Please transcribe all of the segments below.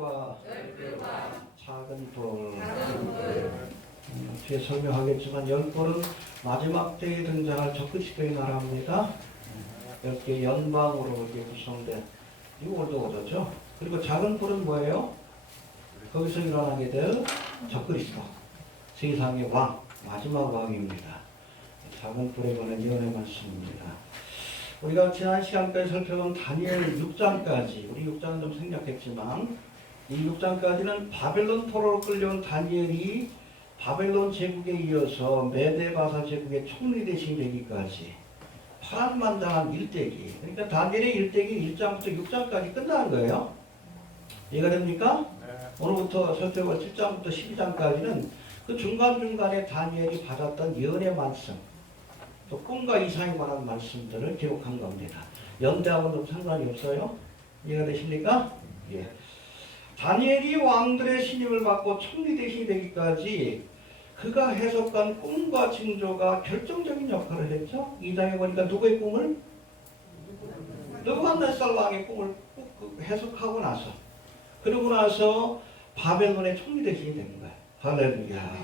과 작은 돌. 뒤에 설명하겠지만 10돌은 마지막 때에 등장할 적그리스도의 나라입니다. 이렇게 연방으로 이렇게 구성된 이월도 오죠. 그리고 작은 돌은 뭐예요? 거기서 일어나게 될 적그리스도, 세상의 왕, 마지막 왕입니다. 작은 돌에 관한 예언의 말씀입니다. 우리가 지난 시간까지 살펴본 다니엘 6장까지, 우리 6장은 좀 생략했지만 이 6장까지는 바벨론 포로로 끌려온 다니엘이 바벨론 제국에 이어서 메데바사 제국의 총리 대신 되기까지 파란만장한 일대기, 그러니까 다니엘의 일대기 1장부터 6장까지 끝나는 거예요. 이해가 됩니까? 오늘부터 살펴볼 7장부터 12장까지는 그 중간중간에 다니엘이 받았던 예언의 말씀, 또 꿈과 이상에 관한 말씀들을 기록한 겁니다. 연대하고는 상관이 없어요. 이해가 되십니까? 예. 다니엘이 왕들의 신임을 받고 총리 대신이 되기까지 그가 해석한 꿈과 징조가 결정적인 역할을 했죠. 2장에 보니까 누구의 꿈을? 느부갓네살 왕의 꿈을 해석하고 나서, 그러고 나서 바벨론의 총리 대신이 된 거예요. 할렐루야.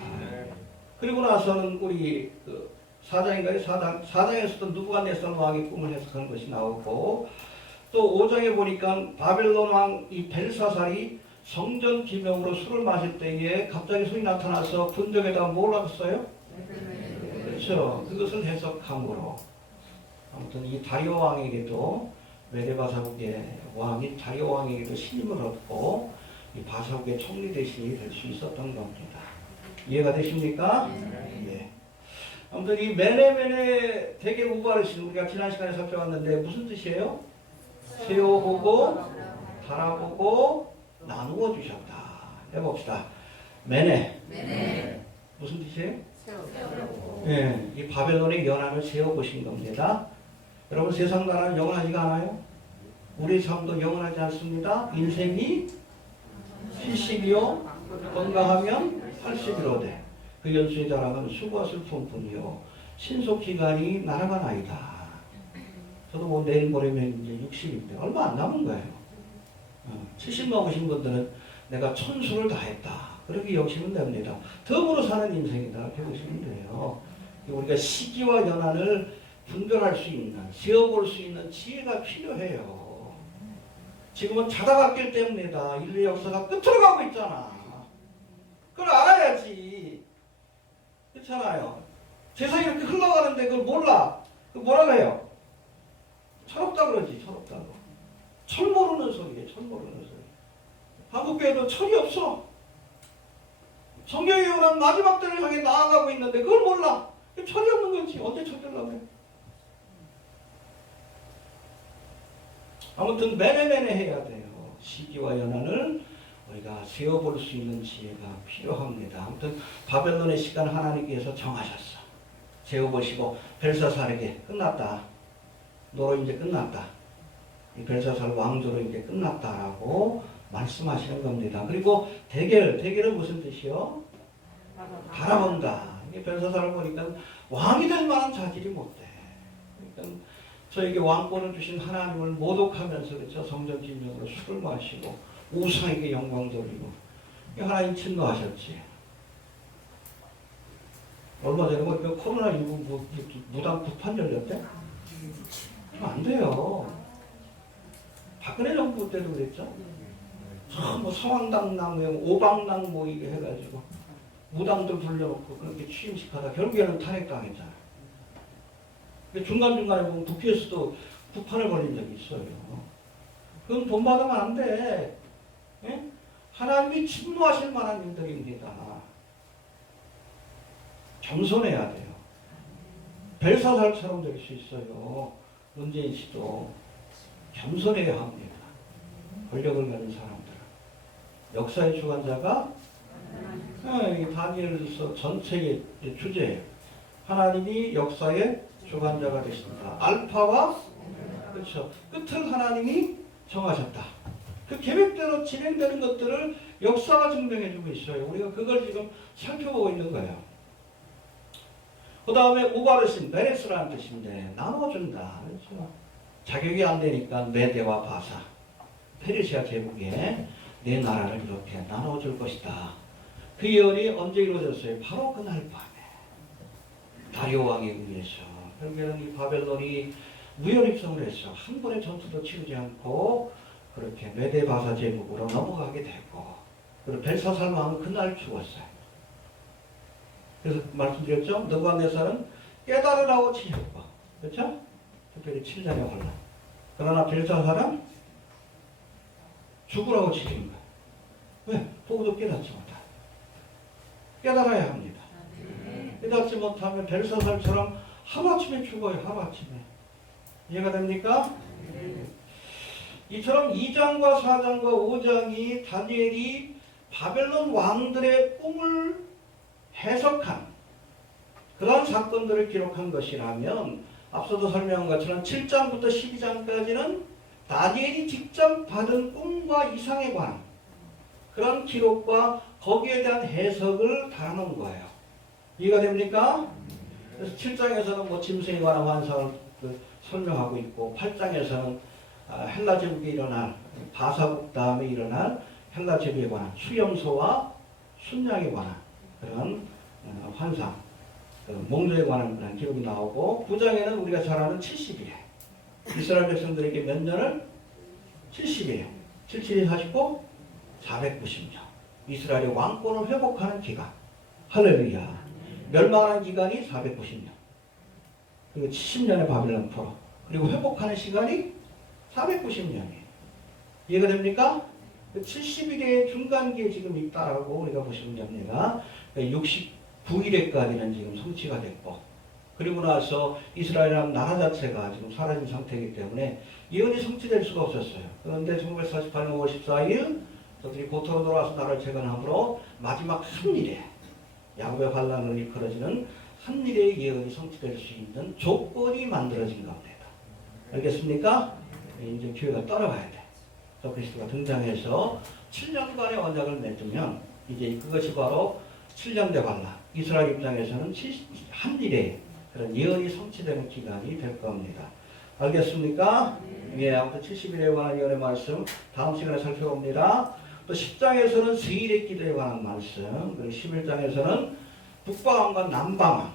그리고 나서는 우리 4장인가요? 4장에서도 느부갓네살 왕의 꿈을 해석하는 것이 나오고, 또 5장에 보니까 바벨론 왕 이 벨사살이 성전 기명으로 술을 마실 때에 갑자기 손이 나타나서 분적에다가 뭘 하셨어요? 그렇죠. 그것을 해석함으로, 아무튼 이 다리오 왕에게도, 메데바사국의 왕인 다리오 왕에게도 신임을 얻고 이 바사국의 총리 대신이 될 수 있었던 겁니다. 이해가 되십니까? 예. 아무튼 이 메네메네 대개 우바르신, 우리가 지난 시간에 살펴봤는데 무슨 뜻이에요? 세워보고 달아보고 나누어 주셨다. 해봅시다. 메네. 무슨 뜻이에요? 예, 이 바벨론의 연안을 세워보신 겁니다. 여러분, 세상 나라는 영원하지가 않아요? 우리 삶도 영원하지 않습니다. 인생이 70이요 건강하면 81호되 그 연수의 자랑은 수고와 슬픔뿐이요 신속기간이 날아가나이다. 저도 뭐 내일 모레면 이제 60인데 얼마 안 남은 거예요. 70 넘으신 분들은 내가 천수를 다했다, 그렇게 여기시면 됩니다. 덤으로 사는 인생이다, 이렇게 보시면 돼요. 우리가 시기와 연한을 분별할 수 있는, 지어볼 수 있는 지혜가 필요해요. 지금은 자다가 깰 때입니다. 인류의 역사가 끝으로 가고 있잖아. 그걸 알아야지. 그렇잖아요. 세상이 이렇게 흘러가는데 그걸 몰라. 그걸 뭐라고 해요? 철없다 그러지, 철없다고. 철 모르는 소리예요, 철 모르는 소리. 한국교회도 철이 없어. 성경이 예언한 마지막 때를 향해 나아가고 있는데 그걸 몰라. 철이 없는 거지. 언제 철 들라고 해? 아무튼 매네매네 해야 돼요. 시기와 연한을 우리가 세워볼 수 있는 지혜가 필요합니다. 아무튼 바벨론의 시간 하나님께서 정하셨어. 세워보시고 벨사살에게 끝났다. 너로 이제 끝났다. 이 벨사살 왕조로 이제 끝났다라고 말씀하시는 겁니다. 그리고 대결은 무슨 뜻이요? 바라본다. 이 벨사살을 보니까 왕이 될 만한 자질이 못 돼. 그러니까 저에게 왕권을 주신 하나님을 모독하면서, 그렇죠? 성전 기명으로 술을 마시고 우상에게 영광 돌리고, 하나님 침노하셨지. 얼마 전에 그 코로나19 무당 구판 열렸대? 안 돼요. 박근혜 정부 때도 그랬죠. 뭐 성황당랑, 오방당 뭐 이게 해가지고 무당들 불려놓고 그렇게 취임식하다 결국에는 탄핵당했잖아요. 중간중간에 보면 국회에서도 구판을 벌인 적이 있어요. 그건 돈 받으면 안 돼. 예? 하나님이 침노하실 만한 일들입니다. 겸손해야 돼요. 벨사살처럼 될 수 있어요. 문재인 씨도 겸손해야 합니다. 권력을 가진 사람들. 역사의 주관자가 이 다니엘서 전체의 주제예요. 하나님이 역사의 주관자가 되신다. 알파와, 그렇죠, 끝을 하나님이 정하셨다. 그 계획대로 진행되는 것들을 역사가 증명해주고 있어요. 우리가 그걸 지금 살펴보고 있는 거예요. 그 다음에 우바르신, 베레스라는 뜻인데 나눠준다. 그렇죠? 자격이 안 되니까 메데와 바사, 페르시아 제국에 내 나라를 이렇게 나눠줄 것이다. 그 예언이 언제 이루어졌어요? 바로 그날 밤에 다리오 왕에 의해서. 결국에는 이 바벨론이 무혈입성을 해서 한 번의 전투도 치르지 않고 그렇게 메데바사 제국으로 넘어가게 되고, 그리고 벨사살 왕은 그날 죽었어요. 그래서 말씀드렸죠? 느부갓네살은 깨달으라고 치셨고, 그렇죠? 특별히 7년의 혼란. 그러나 벨사살은 죽으라고 치신 거예요. 왜? 보고도 깨닫지 못하고. 깨달아야 합니다. 깨닫지 못하면 벨사살처럼 하루아침에 죽어요. 하루아침에. 이해가 됩니까? 이처럼 2장과 4장과 5장이 다니엘이 바벨론 왕들의 꿈을 해석한 그런 사건들을 기록한 것이라면, 앞서도 설명한 것처럼 7장부터 12장까지는 다니엘이 직접 받은 꿈과 이상에 관한 그런 기록과 거기에 대한 해석을 달아놓은 거예요. 이해가 됩니까? 그래서 7장에서는 뭐 짐승에 관한 환상을 설명하고 있고, 8장에서는 헬라 제국에 일어난 바사국 다음에 일어난 헬라 제국에 관한 수염소와 순양에 관한 그런 환상, 몽조에 관한 그런 기록이 나오고, 9장에는 우리가 잘 아는 70일, 이스라엘 백성들에게 몇 년을? 70이에요. 77이 49, 490년. 이스라엘의 왕권을 회복하는 기간. 할렐루야. 멸망하는 기간이 490년. 그리고 70년의 바벨론 포로. 그리고 회복하는 시간이 490년이에요. 이해가 됩니까? 70일의 중간기에 지금 있다라고 우리가 보시면 됩니다. 69일에까지는 지금 성취가 됐고, 그리고 나서 이스라엘이라는 나라 자체가 지금 사라진 상태이기 때문에 예언이 성취될 수가 없었어요. 그런데 1948년 5월 14일 저들이 고토로 돌아와서 나라를 재건함으로 마지막 한일에 야곱의 환란으로 일컬어지는 한일의 예언이 성취될 수 있는 조건이 만들어진 겁니다. 알겠습니까? 이제 교회가 떠나가야 돼. 그리스도가 등장해서 7년간의 언약을 맺으면 이제 그것이 바로 7년대 환란. 이스라엘 입장에서는 한일의 그런 예언이 성취되는 기간이 될 겁니다. 알겠습니까? 예, 아무튼 70일에 관한 예언의 말씀 다음 시간에 살펴봅니다. 또 10장에서는 세일의 기도에 관한 말씀, 그리고 11장에서는 북방왕과 남방왕,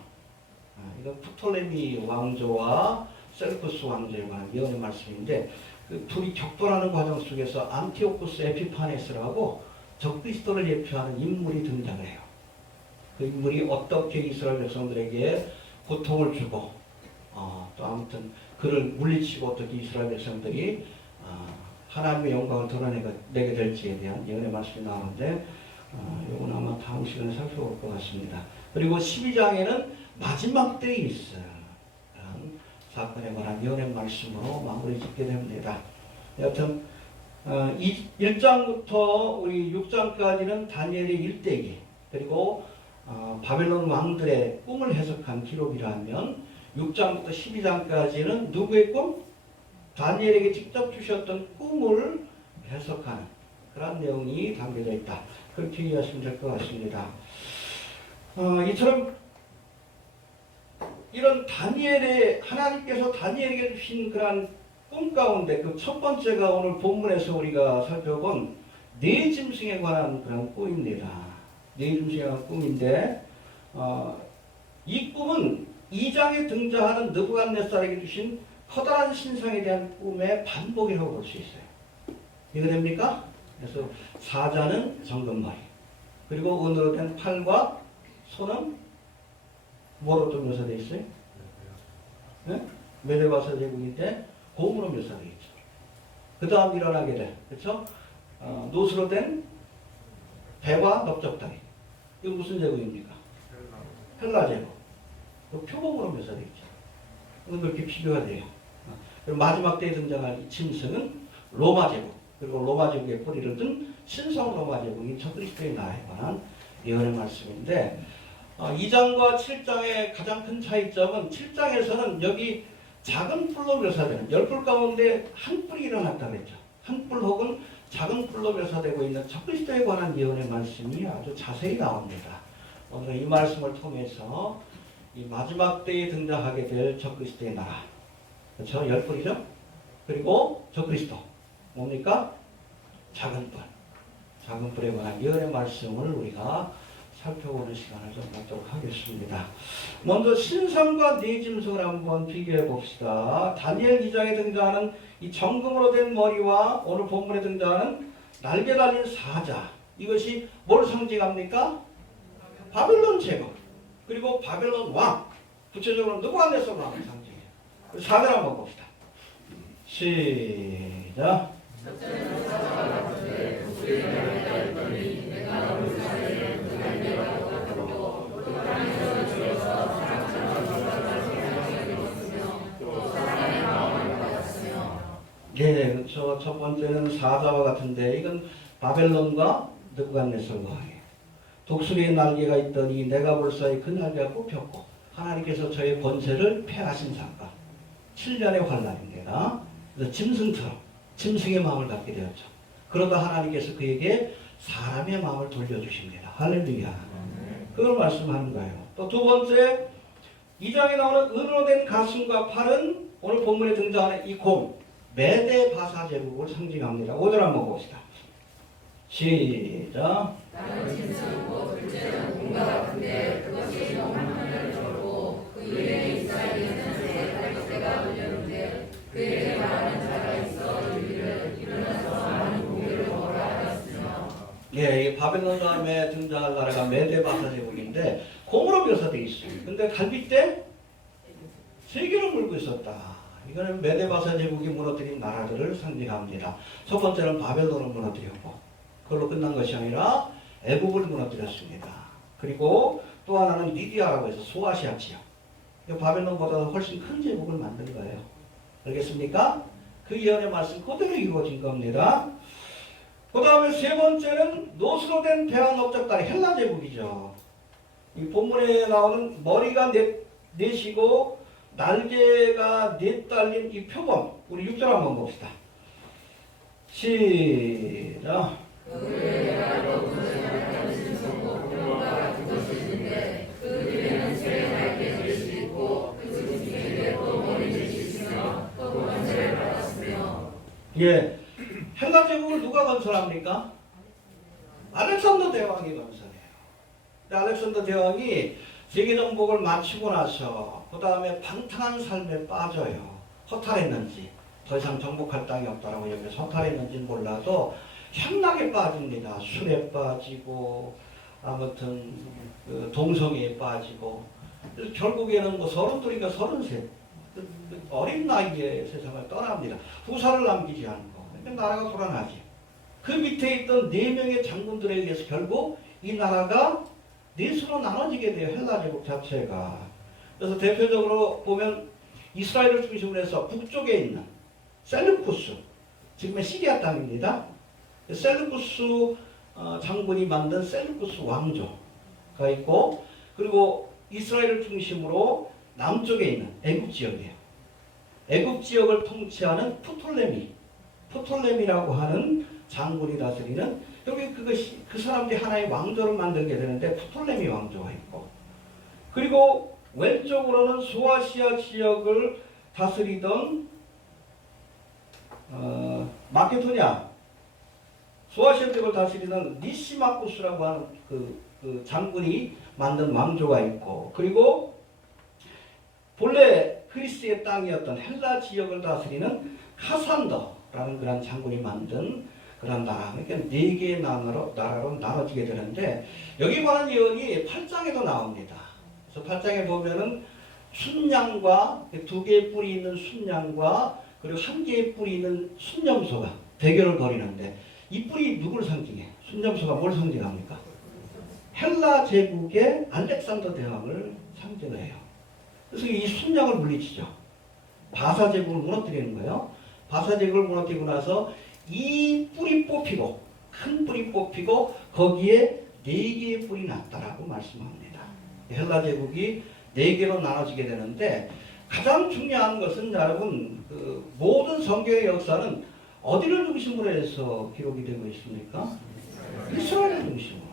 이건 프톨레미 왕조와 셀쿠스 왕조에 관한 예언의 말씀인데, 그 둘이 격돌하는 과정 속에서 안티오쿠스 에피파네스라고 적그리스도를 예표하는 인물이 등장을 해요. 그 인물이 어떻게 이스라엘 백성들에게 고통을 주고, 또 아무튼 그를 물리치고 어떻게 이스라엘 백성들이 하나님의 영광을 드러내게 될지에 대한 예언의 말씀이 나오는데, 이건 아마 다음 시간에 살펴볼 것 같습니다. 그리고 12장에는 마지막 때에 있을 사건에 관한 예언의 말씀으로 마무리 짓게 됩니다. 여하튼 1장부터 우리 6장까지는 다니엘의 일대기, 그리고 바벨론 왕들의 꿈을 해석한 기록이라면 6장부터 12장까지는 누구의 꿈? 다니엘에게 직접 주셨던 꿈을 해석하는 그런 내용이 담겨져 있다. 그렇게 이해하시면 될 것 같습니다. 이처럼 이런 하나님께서 다니엘에게 주신 그런 꿈 가운데 그 첫 번째가 오늘 본문에서 우리가 살펴본 네 짐승에 관한 그런 꿈입니다. 네 짐승에 관한 꿈인데, 이 꿈은 2장에 등장하는 느부갓네살에게 주신 커다란 신상에 대한 꿈의 반복이라고 볼 수 있어요. 이해가 됩니까? 그래서 사자는 정금머리, 그리고 은으로 된 팔과 손은 뭐로 또 묘사되어 있어요? 네? 메데바사 제국인데 곰으로 묘사되어 있죠. 그 다음 일어나게 돼. 그렇죠? 노스로 된 배와 넓적다리. 이거 무슨 제국입니까? 헬라 제국. 표범으로 묘사되어 있죠. 그렇게 비교가 돼요. 그리고 마지막 때에 등장할 짐승은 로마 제국. 그리고 로마 제국의 뿌리를 든 신성 로마 제국인 적그리스도의 나라에 관한 예언의 말씀인데, 2장과 7장의 가장 큰 차이점은 7장에서는 여기 작은 뿔로 묘사되는 10뿔 가운데 한 뿔이 일어났다 그랬죠. 한 뿔 혹은 작은 뿔로 묘사되고 있는 적그리스도에 관한 예언의 말씀이 아주 자세히 나옵니다. 오늘 이 말씀을 통해서 이 마지막 때에 등장하게 될 적그리스도의 나라, 그렇죠? 10뿔이죠. 그리고 적그리스도 뭡니까? 작은 뿔. 작은 불에 관한 예언의 말씀을 우리가 살펴보는 시간을 좀 갖도록 하겠습니다. 먼저 신상과 내짐승을 한번 비교해 봅시다. 다니엘 2장에 등장하는 이 정금으로 된 머리와 오늘 본문에 등장하는 날개 달린 사자, 이것이 뭘 상징합니까? 바벨론 제국, 그리고 바벨론 왕, 구체적으로 느부갓네살 왕을 상징해요. 사자를 한번 봅시다. 시작. 네, 그렇죠. 첫 번째는 사자와 같은데 이건 바벨론과 느부갓네살 왕이에요. 독수리의 날개가 있더니 내가 볼 사이 그 날개가 꼽혔고 하나님께서 저의 권세를 패하신 사건. 7년의 환난입니다. 그래서 짐승처럼 짐승의 마음을 갖게 되었죠. 그러다 하나님께서 그에게 사람의 마음을 돌려주십니다. 할렐루야. 그걸 말씀하는 거예요. 또 두 번째, 2장에 나오는 은으로 된 가슴과 팔은 오늘 본문에 등장하는 이 곰, 메데 바사 제국을 상징합니다. 5절 한번 봅시다. 시작. 나는 짐승이고 둘째는 곰과 같은데 그것이 하늘을 줬고 그 위에 이스라엘에는 새 갈대가 걸렸는데 그에게 말하는 자가 있어 이르기를 일어나서 많은 고기를 먹으라 하였으며. 예, 이 바벨론 다음에 등장할 나라가 메데 바사 제국인데 곰으로 묘사되어 있어요. 근데 갈빗대 세 개를 물고 있었다. 이거는 메데 바사 제국이 무너뜨린 나라들을 상징합니다. 첫 번째는 바벨론을 무너뜨렸고 그걸로 끝난 것이 아니라 애굽을 무너뜨렸습니다. 그리고 또 하나는 리디아라고 해서 소아시아 지역. 바벨론보다 훨씬 큰 제국을 만든 거예요. 알겠습니까? 그 예언의 말씀 그대로 이루어진 겁니다. 그 다음에 세 번째는 노스로 된 배와 넓적다리 헬라 제국이죠. 이 본문에 나오는 머리가 넷이고 날개가 넷 달린 이 표범. 우리 6절 한번 봅시다. 시작. 예, 헬라 제국을 누가 건설합니까? 알렉산더 대왕이 건설해요. 근데 알렉산더 대왕이 세계 정복을 마치고 나서 그 다음에 방탕한 삶에 빠져요. 허탈했는지 더 이상 정복할 땅이 없다라고 여기서 허탈했는지는 몰라도 향락에 빠집니다. 술에 빠지고 아무튼 그 동성애에 빠지고 결국에는 뭐 32인가 33 어린 나이에 세상을 떠납니다. 후사를 남기지 않고. 그러니까 나라가 불안하지. 그 밑에 있던 4명의 장군들에 의해서 결국 이 나라가 넷으로 나눠지게 돼요. 헬라 제국 자체가. 그래서 대표적으로 보면 이스라엘을 중심으로 해서 북쪽에 있는 셀루쿠스, 지금의 시리아 땅입니다. 셀루쿠스 장군이 만든 셀루쿠스 왕조가 있고, 그리고 이스라엘을 중심으로 남쪽에 있는 애굽 지역이에요. 애굽 지역을 통치하는 프톨레미라고 하는 장군이 다스리는, 여기 그것이 그 사람들이 하나의 왕조를 만들게 되는데 프톨레미 왕조가 있고, 그리고 왼쪽으로는 소아시아 지역을 다스리던 마케도니아, 소아시아 지역을 다스리던 니시마쿠스라고 하는 그 장군이 만든 왕조가 있고, 그리고 본래 그리스의 땅이었던 헬라 지역을 다스리는 카산더라는 그런 장군이 만든 그런 나라. 그러니까 4개의 나라로 나눠지게 되는데, 여기 관한 예언이 8장에도 나옵니다. 그래서 8장에 보면은 순양과 2개의 뿔이 있는 순양과 그리고 1개의 뿔이 있는 순념소가 대결을 벌이는데, 이 뿔이 누구를 상징해? 순념소가 뭘 상징합니까? 헬라 제국의 알렉산더 대왕을 상징해요. 그래서 이 순양을 물리치죠. 바사 제국을 무너뜨리는 거예요. 바사 제국을 무너뜨리고 나서 이 뿔이 뽑히고, 큰 뿔이 뽑히고 거기에 4개의 뿔이 났다라고 말씀합니다. 헬라 제국이 4개로 나눠지게 되는데, 가장 중요한 것은 여러분, 모든 성경의 역사는 어디를 중심으로 해서 기록이 되고 있습니까? 이스라엘을 중심으로.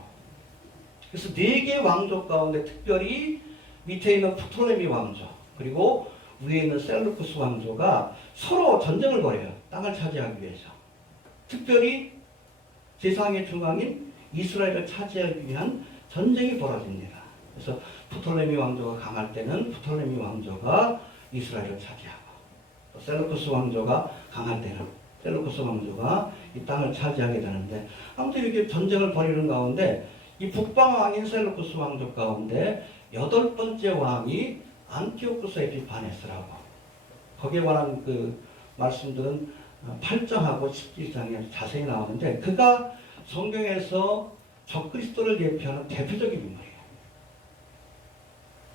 그래서 4개의 왕조 가운데 특별히 밑에 있는 프톨레미 왕조, 그리고 위에 있는 셀루쿠스 왕조가 서로 전쟁을 벌여요. 땅을 차지하기 위해서. 특별히 세상의 중앙인 이스라엘을 차지하기 위한 전쟁이 벌어집니다. 그래서 프톨레미 왕조가 강할 때는 프톨레미 왕조가 이스라엘을 차지하고, 또 셀루쿠스 왕조가 강할 때는 셀루쿠스 왕조가 이 땅을 차지하게 되는데, 아무튼 이렇게 전쟁을 벌이는 가운데 이 북방왕인 셀루쿠스 왕조 가운데 8번째 왕이 안티오쿠스 에피파네스라고, 거기에 관한 그 말씀들은 8장하고 17장에 자세히 나오는데, 그가 성경에서 적그리스도를 예표하는 대표적인 인물이에요.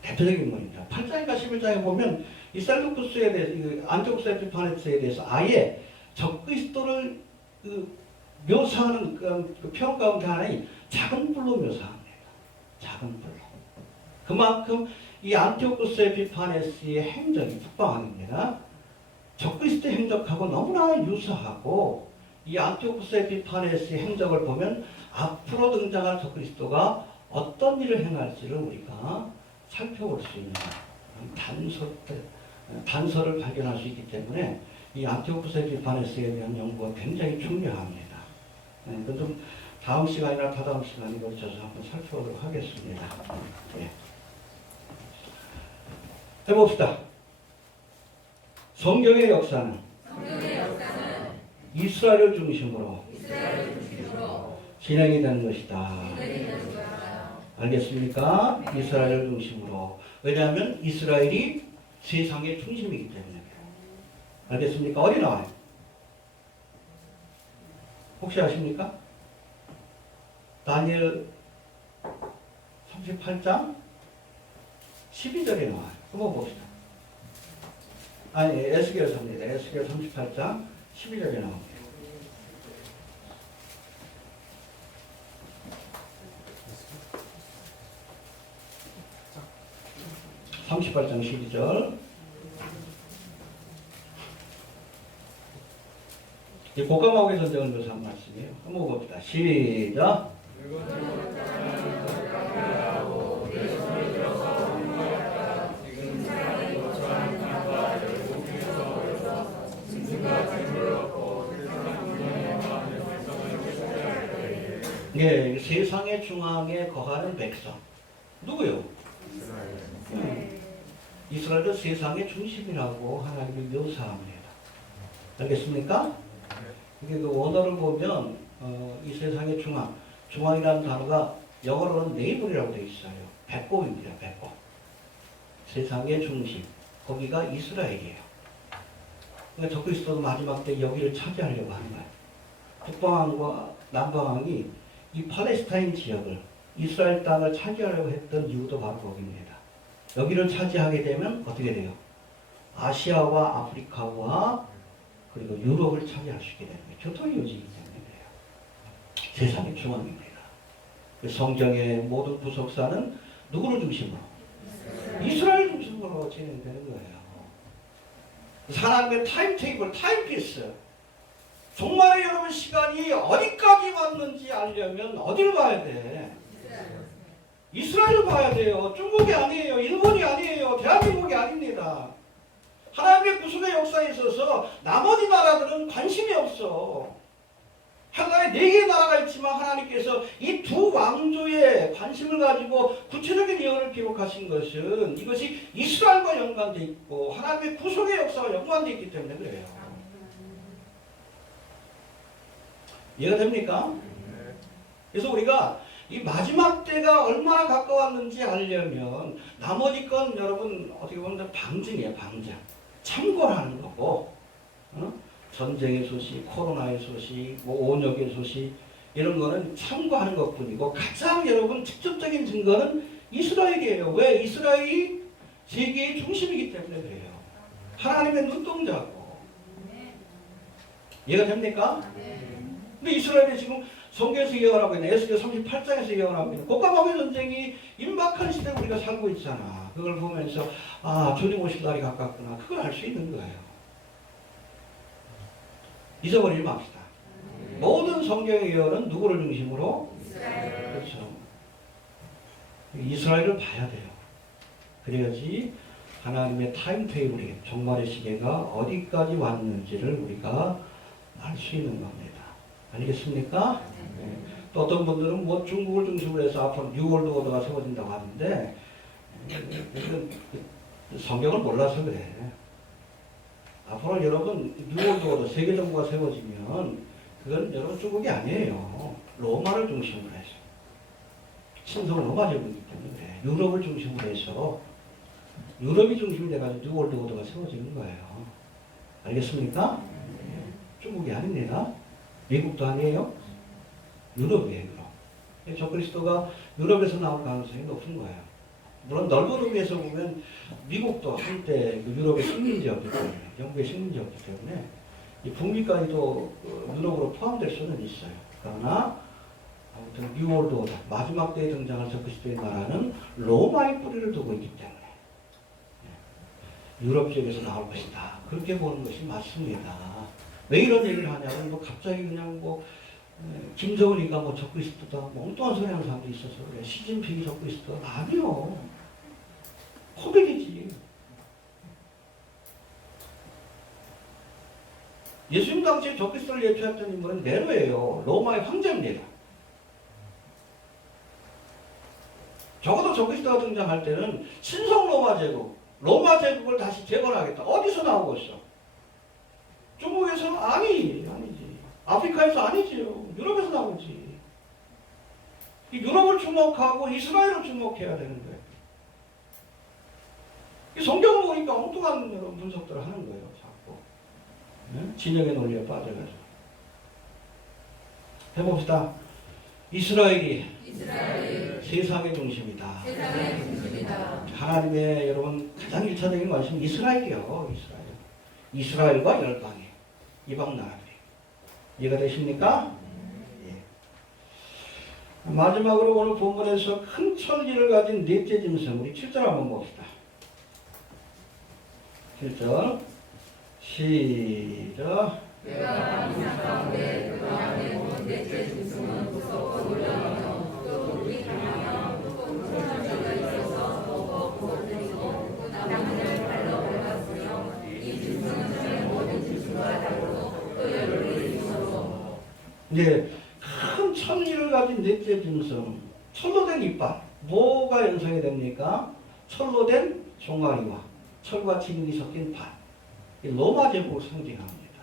대표적인 인물입니다. 8장인가 11장에 보면 이 셀루쿠스에 대해서, 안티오쿠스 에피파네스에 대해서 아예 적그리스도를 묘사하는 그 표현 가운데 하나인 작은 불로 묘사합니다. 작은 불로. 그만큼 이 안티오쿠스 에피파네스의 행적이, 북방왕입니다, 적그리스도의 행적하고 너무나 유사하고, 이 안티오쿠스 에피파네스의 행적을 보면 앞으로 등장할 적그리스도가 어떤 일을 행할지를 우리가 살펴볼 수 있는 단서를 발견할 수 있기 때문에 이 안티오쿠스 에피파네스에 대한 연구가 굉장히 중요합니다. 이건 좀 다음 시간이나 다다음 시간에 걸쳐서 한번 살펴보도록 하겠습니다. 예. 해봅시다. 성경의 역사는 이스라엘을 중심으로 진행이 되는 것이다. 알겠습니까? 이스라엘을 중심으로. 왜냐하면 이스라엘이 세상의 중심이기 때문에. 알겠습니까? 어디 나와요? 혹시 아십니까? 다니엘 38장 12절에 나와요. 한번 봅시다. 아니, 에스겔서입니다. 에스겔 38장 12절에 나옵니다. 38장 12절. 이 고가마오의 전쟁을 묘사한 말씀이에요. 한번 봅시다. 시작. 예, 세상의 중앙에 거하는 백성. 누구요? 이스라엘도 세상의 중심이라고 하나님이 묘사합니다. 알겠습니까? 이게 그 원어를 보면 이 세상의 중앙, 중앙이라는 단어가 영어로는 네이블이라고 되어 있어요. 배꼽입니다. 배꼽. 세상의 중심. 거기가 이스라엘이에요. 그러니까 적그리스도도 마지막 때 여기를 차지하려고 하는 거예요. 북방왕과 남방왕이 이 팔레스타인 지역을, 이스라엘 땅을 차지하려고 했던 이유도 바로 거기입니다. 여기를 차지하게 되면 어떻게 돼요? 아시아와 아프리카와 그리고 유럽을 차지할 수 있게 되는 거예요. 교통이 요지이기 때문에 그래요. 세상의 중앙입니다. 성경의 모든 구속사는 누구를 중심으로? 이스라엘 중심으로 진행되는 거예요. 하나님의 타임테이블, 타임피스. 정말에 여러분 시간이 어디까지 왔는지 알려면 어디를 봐야 돼? 이스라엘을 봐야 돼요. 중국이 아니에요. 일본이 아니에요. 대한민국이 아닙니다. 하나님의 구속의 역사에 있어서 나머지 나라들은 관심이 없어. 하나의 4개의 나라가 있지만 하나님께서 이 두 왕조에 관심을 가지고 구체적인 예언을 기록하신 것은 이것이 이스라엘과 연관되어 있고 하나님의 구속의 역사와 연관되어 있기 때문에 그래요. 이해가 됩니까? 그래서 우리가 이 마지막 때가 얼마나 가까웠는지 알려면 나머지 건 여러분 어떻게 보면 방증이에요. 방증. 참고하는 거고, 전쟁의 소식, 코로나의 소식, 온역의 소식 이런 거는 참고하는 것뿐이고 가장 여러분 직접적인 증거는 이스라엘이에요. 왜? 이스라엘이 세계의 중심이기 때문에 그래요. 하나님의 눈동자고. 이해가 됩니까? 근데 이스라엘이 지금 성경에서 예언하고 있는 에스겔 38장에서 예언하고 있는 고가마오의 전쟁이 임박한 시대에 우리가 살고 있잖아. 그걸 보면서 아, 주님 오실 날이 가깝구나. 그걸 알 수 있는 거예요. 잊어버리지 맙시다. 모든 성경의 예언은 누구를 중심으로? 이스라엘. 그렇죠. 이스라엘을 봐야 돼요. 그래야지 하나님의 타임테이블이 종말의 시계가 어디까지 왔는지를 우리가 알 수 있는 겁니다. 알겠습니까? 네. 또 어떤 분들은 뭐 중국을 중심으로 해서 앞으로 뉴월드 오더가 세워진다고 하는데 성경을 몰라서 그래. 앞으로 여러분 뉴월드 오더 세계 정부가 세워지면 그건 여러분 중국이 아니에요. 로마를 중심으로 해서 신성 로마 제국이기 때문에 유럽을 중심으로 해서 유럽이 중심이 돼가지고 뉴월드 오더가 세워지는 거예요. 알겠습니까? 중국이 아닙니다. 미국도 아니에요. 유럽이에요. 유럽. 적그리스도가 유럽에서 나올 가능성이 높은 거예요. 물론 넓은 의미에서 보면 미국도 한때 유럽의 식민지였기 때문에, 영국의 식민지였기 때문에 이 북미까지도 유럽으로 포함될 수는 있어요. 그러나 아무튼 뉴월드 오더 마지막 때에 등장할 적그리스도의 나라는 로마의 뿌리를 두고 있기 때문에 유럽 지역에서 나올 것이다. 그렇게 보는 것이 맞습니다. 왜 이런 얘기를 하냐면 뭐 갑자기 그냥 뭐 김정은이가 뭐 적그리스도다 뭐 엉뚱한 소리 하는 사람도 있어서 그래. 시진핑이 적그리스도다. 아니요. 코백이지. 예수님 당시에 적그리스도를 예표했던 인물은 네로예요. 로마의 황제입니다. 적어도 적그리스도가 등장할 때는 신성 로마 제국, 로마 제국을 다시 재건하겠다. 어디서 나오고 있어? 중국에서는 아니지. 아프리카에서 아니지요. 유럽에서 나오지. 유럽을 주목하고 이스라엘을 주목해야 되는 거예요. 성경을 보니까 엉뚱한 분석들을 하는 거예요. 자꾸. 네? 진영의 논리에 빠져가지고. 해봅시다. 이스라엘이 세상의 중심이다. 하나님의 여러분 가장 일차적인 관심은 이스라엘이요. 이스라엘과 열방이 이방 나라들이. 이해가 되십니까? 예. 마지막으로 오늘 본문에서 큰 천지를 가진 넷째 짐승 우리 7절 한번 봅시다. 7절 시작. 내가 이상 가운데 그 안에 본 넷째 짐승은 무섭고 놀라며 또 우리 강하며 또 천지가 있어서 보고 부서뜨리고 그 나무를 발로 밟았으며 이 짐승은 땅의 모든 짐승과 다르고 또 열불이 있어서 이제 큰 천지를 가진 넷째 짐승 철로 된 이빨 뭐가 연상이 됩니까? 철로 된 종아리와 철과 진흙이 섞인 발 이 로마 제국을 상징합니다.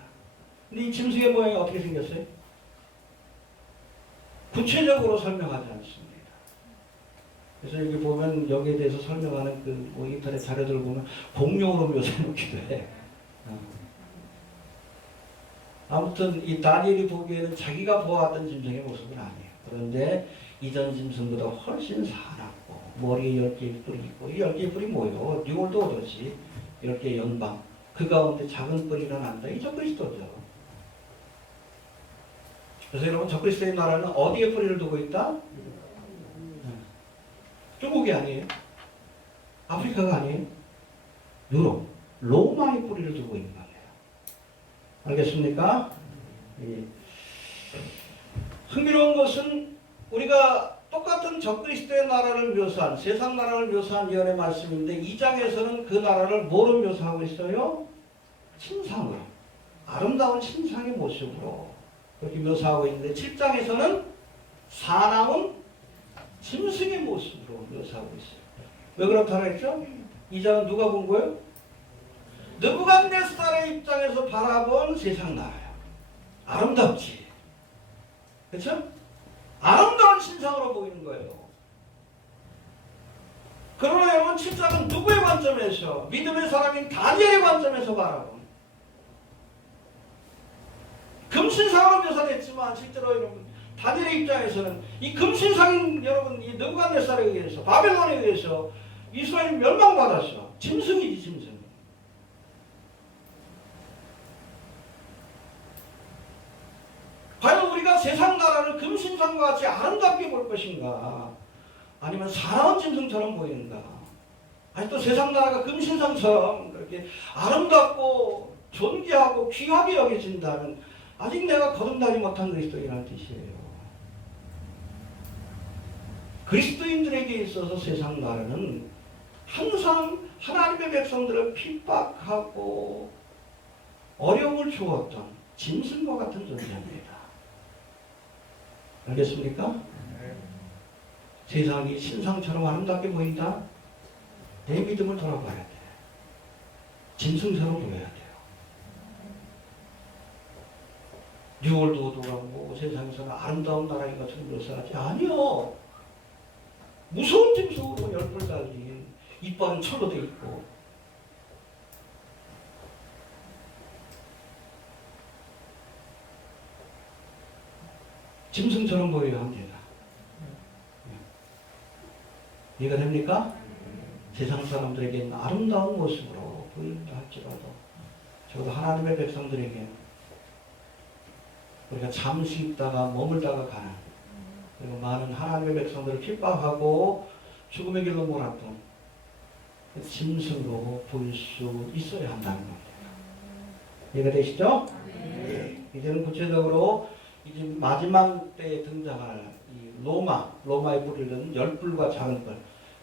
근데 이 짐승의 모양이 어떻게 생겼어요? 구체적으로 설명하지 않습니다. 그래서 여기 보면 여기에 대해서 설명하는 그 뭐 인터넷 자료들을 보면 공룡으로 묘사해 놓기도 해. 아무튼 이 다니엘이 보기에는 자기가 보았던 짐승의 모습은 아니에요. 그런데 이전 짐승보다 훨씬 사납고 머리에 10개의 뿔이 있고 이 10개의 뿔이 뭐예요? 뉴월드 오더지. 10개의 연방. 그 가운데 작은 뿔이나 난다. 이 적그리스도죠. 그래서 여러분 적그리스도의 나라는 어디에 뿌리를 두고 있다? 중국이 아니에요. 아프리카가 아니에요. 유럽, 로마의 뿌리를 두고 있는 거예요. 알겠습니까? 예. 흥미로운 것은 우리가 똑같은 적그리스도의 나라를 묘사한 세상 나라를 묘사한 예언의 말씀인데 2장에서는 그 나라를 뭐로 묘사하고 있어요? 신상으로. 아름다운 신상의 모습으로 그렇게 묘사하고 있는데 7장에서는 사나운 짐승의 모습으로 묘사하고 있어요. 왜 그렇다고 했죠? 2장은 누가 본 거예요? 느부갓네살의 입장에서 바라본 세상 나라예요. 아름답지. 그렇죠? 아름다운 신상으로 보이는 거예요. 그러나 여러분 7장은 누구의 관점에서? 믿음의 사람인 다니엘의 관점에서 바라본 금신상으로 묘사됐지만 실제로 여러분 다니엘의 입장에서는 이 금신상인 여러분 이 느부갓네살에 의해서 바벨론에 의해서 이스라엘이 멸망받았어. 짐승이지 짐승. 과연 우리가 세상 나라를 금신상과 같이 아름답게 볼 것인가? 아니면 사나운 짐승처럼 보이는가? 아니 또 세상 나라가 금신상처럼 그렇게 아름답고 존귀하고 귀하게 여겨진다면 아직 내가 거듭나지 못한 그리스도인이라는 뜻이에요. 그리스도인들에게 있어서 세상 나라는 항상 하나님의 백성들을 핍박하고 어려움을 주었던 짐승과 같은 존재입니다. 알겠습니까? 세상이 신상처럼 아름답게 보인다? 내 믿음을 돌아봐야 돼. 짐승처럼 보여야 돼요. 뉴월드 오더라고 세상에서는 아름다운 나라인 것처럼 묘사하지 아니요. 무서운 짐승으로 열불 달린 이빨은 철로 돼 있고 짐승처럼 보여야 합니다. 이해가 됩니까? 세상 사람들에게는 아름다운 모습으로 보인다 할지라도 적어도 하나님의 백성들에게 우리가 잠시 있다가 머물다가 가는 그리고 많은 하나님의 백성들을 핍박하고 죽음의 길로 몰았던 짐승으로 보일 수 있어야 한다는 겁니다. 이해가 되시죠? 네. 이제는 구체적으로 이제 마지막 때에 등장할 이 로마의 뿌리는 열불과 작은 뿔,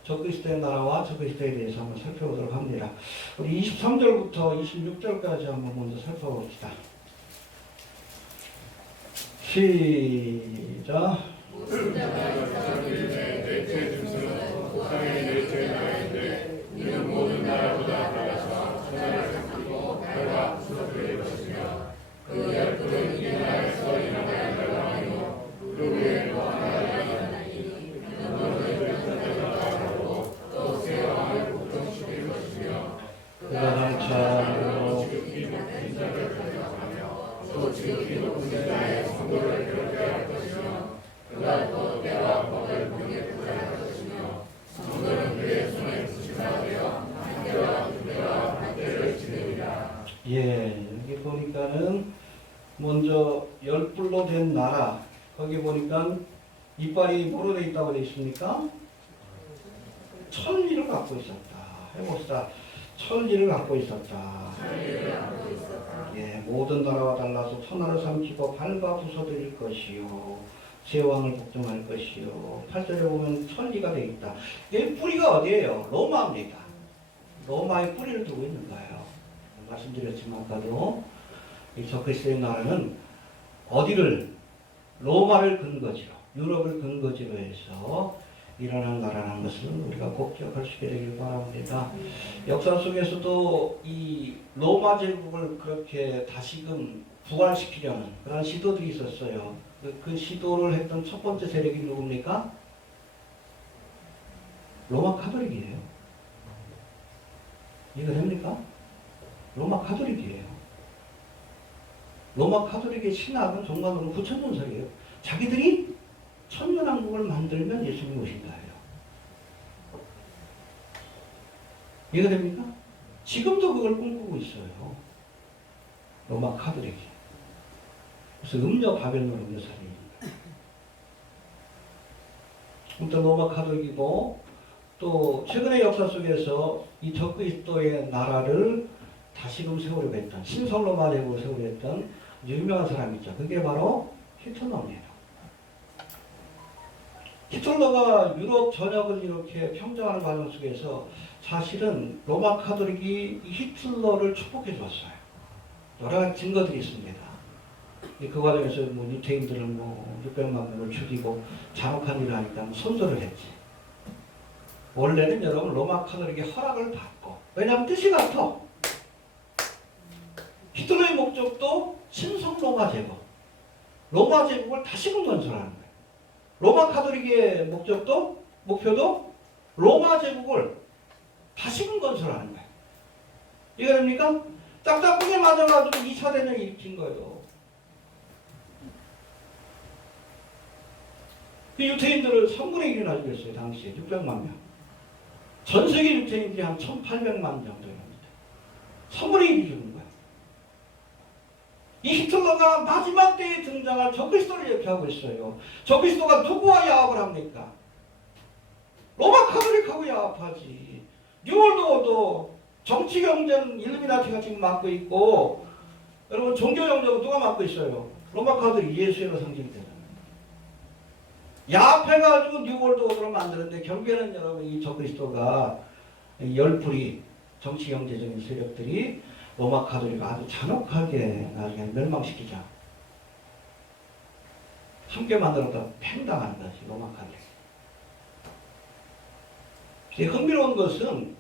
적그리스도의 나라와 적그리스도에 대해서 한번 살펴보도록 합니다. 우리 23절부터 26절까지 한번 먼저 살펴봅시다. 시작. 모든 자가 이스라엘의 넷째 짐승은 우상의 넷째 나라인데 이는 모든 나라보다 달라서 천하를 삼키고 달과 수석을 것이며 그 열불은 이 나라에서 이 나라에 멸망하며 그 후에 또 하나가 일어나니 그는 너를 변천대로 또 새 왕을 복종시킬 것이며 그가 장차 지극히 높은 자를 가져가며 또 지극히 높은 자의 성도를 괴롭게 할 것이며 그가 또 때와 법을 공격하게 할 것이며 성도는 그의 손에 붙임바 되어 한때와 두때와 한때를 지내리라. 예, 여기 보니까는 먼저 열불로 된 나라 거기 보니까 이빨이 뭐로 되어 있다고 되어 있습니까? 천리를 갖고 있었다. 해봅시다. 천리를 갖고 있었다. 예, 모든 나라와 달라서 천하를 삼키고 발과 부서드릴 것이요 새 왕을 복종할 것이요. 8절에 보면 천리가 되어 있다. 이 뿌리가 어디예요? 로마입니다. 로마의 뿌리를 두고 있는 거예요. 말씀드렸지만 아까도 이 적그리스도의 나라는 어디를 로마를 근거지로 유럽을 근거지로 해서 일어난 나라라는 것을 우리가 꼭 기억할 수 있게 되길 바랍니다. 역사 속에서도 이 로마 제국을 그렇게 다시금 부활시키려는 그런 시도들이 있었어요. 그 시도를 했던 첫 번째 세력이 누굽니까? 로마 카톨릭이에요. 이해가 됩니까? 로마 카톨릭이에요. 로마 카톨릭의 신학은 정말로 9,000년설이에요. 자기들이 천년왕국을 만들면 예수님이 오신다 해요. 이해가 됩니까? 지금도 그걸 꿈꾸고 있어요. 로마 카톨릭이. 그래서 음녀 바벨론 음녀살입니다. 일단 로마 카톨릭이고 또 최근의 역사 속에서 이 적그리스도의 나라를 다시금 세우려고 했던 신성로마 제국을 세우려고 했던 유명한 사람이죠. 그게 바로 히틀러입니다. 히틀러가 유럽 전역을 이렇게 평정하는 과정 속에서 사실은 로마 카톨릭이 히틀러를 축복해 줬어요. 여러 가지 증거들이 있습니다. 그 과정에서 뭐 유태인들을 뭐 600만 명을 죽이고 잔혹한 일을 하니까 선도를 했지. 원래는 여러분 로마 카톨릭의 허락을 받고, 왜냐하면 뜻이 같아. 히틀러의 목적도 신성 로마 제국, 로마 제국을 다시금 건설하는 거예요. 로마 카톨릭의 목표도 로마 제국을 다시금 건설하는 거예요. 이해가 됩니까? 딱딱하게 맞아가지고 2차 대전을 일으킨 거예요. 그 유태인들을 3분의 1이나 죽였어요. 당시에 600만 명. 전 세계 유태인들이 한 1,800만 정도입니다. 3분의 1이 죽은 거예요. 이 히틀러가 마지막 때에 등장할 적그리스도를 얘기하고 있어요. 적그리스도가 누구와 야합을 합니까? 로마 카톨릭하고 야합하지. 뉴월드도 정치 경제는 일루미나티가 지금 맡고 있고, 여러분 종교 영역은 누가 맡고 있어요? 로마 카톨릭 예수의 상징이 되잖아요. 야합해가지고 뉴월드 오더를 만드는데 결국에는 여러분 이 적그리스도가 열불이 정치 경제적인 세력들이 로마 카톨릭을 아주 잔혹하게 나중에 멸망시키자. 함께 만들었다 팽당하는 것이 로마카톨릭. 흥미로운 것은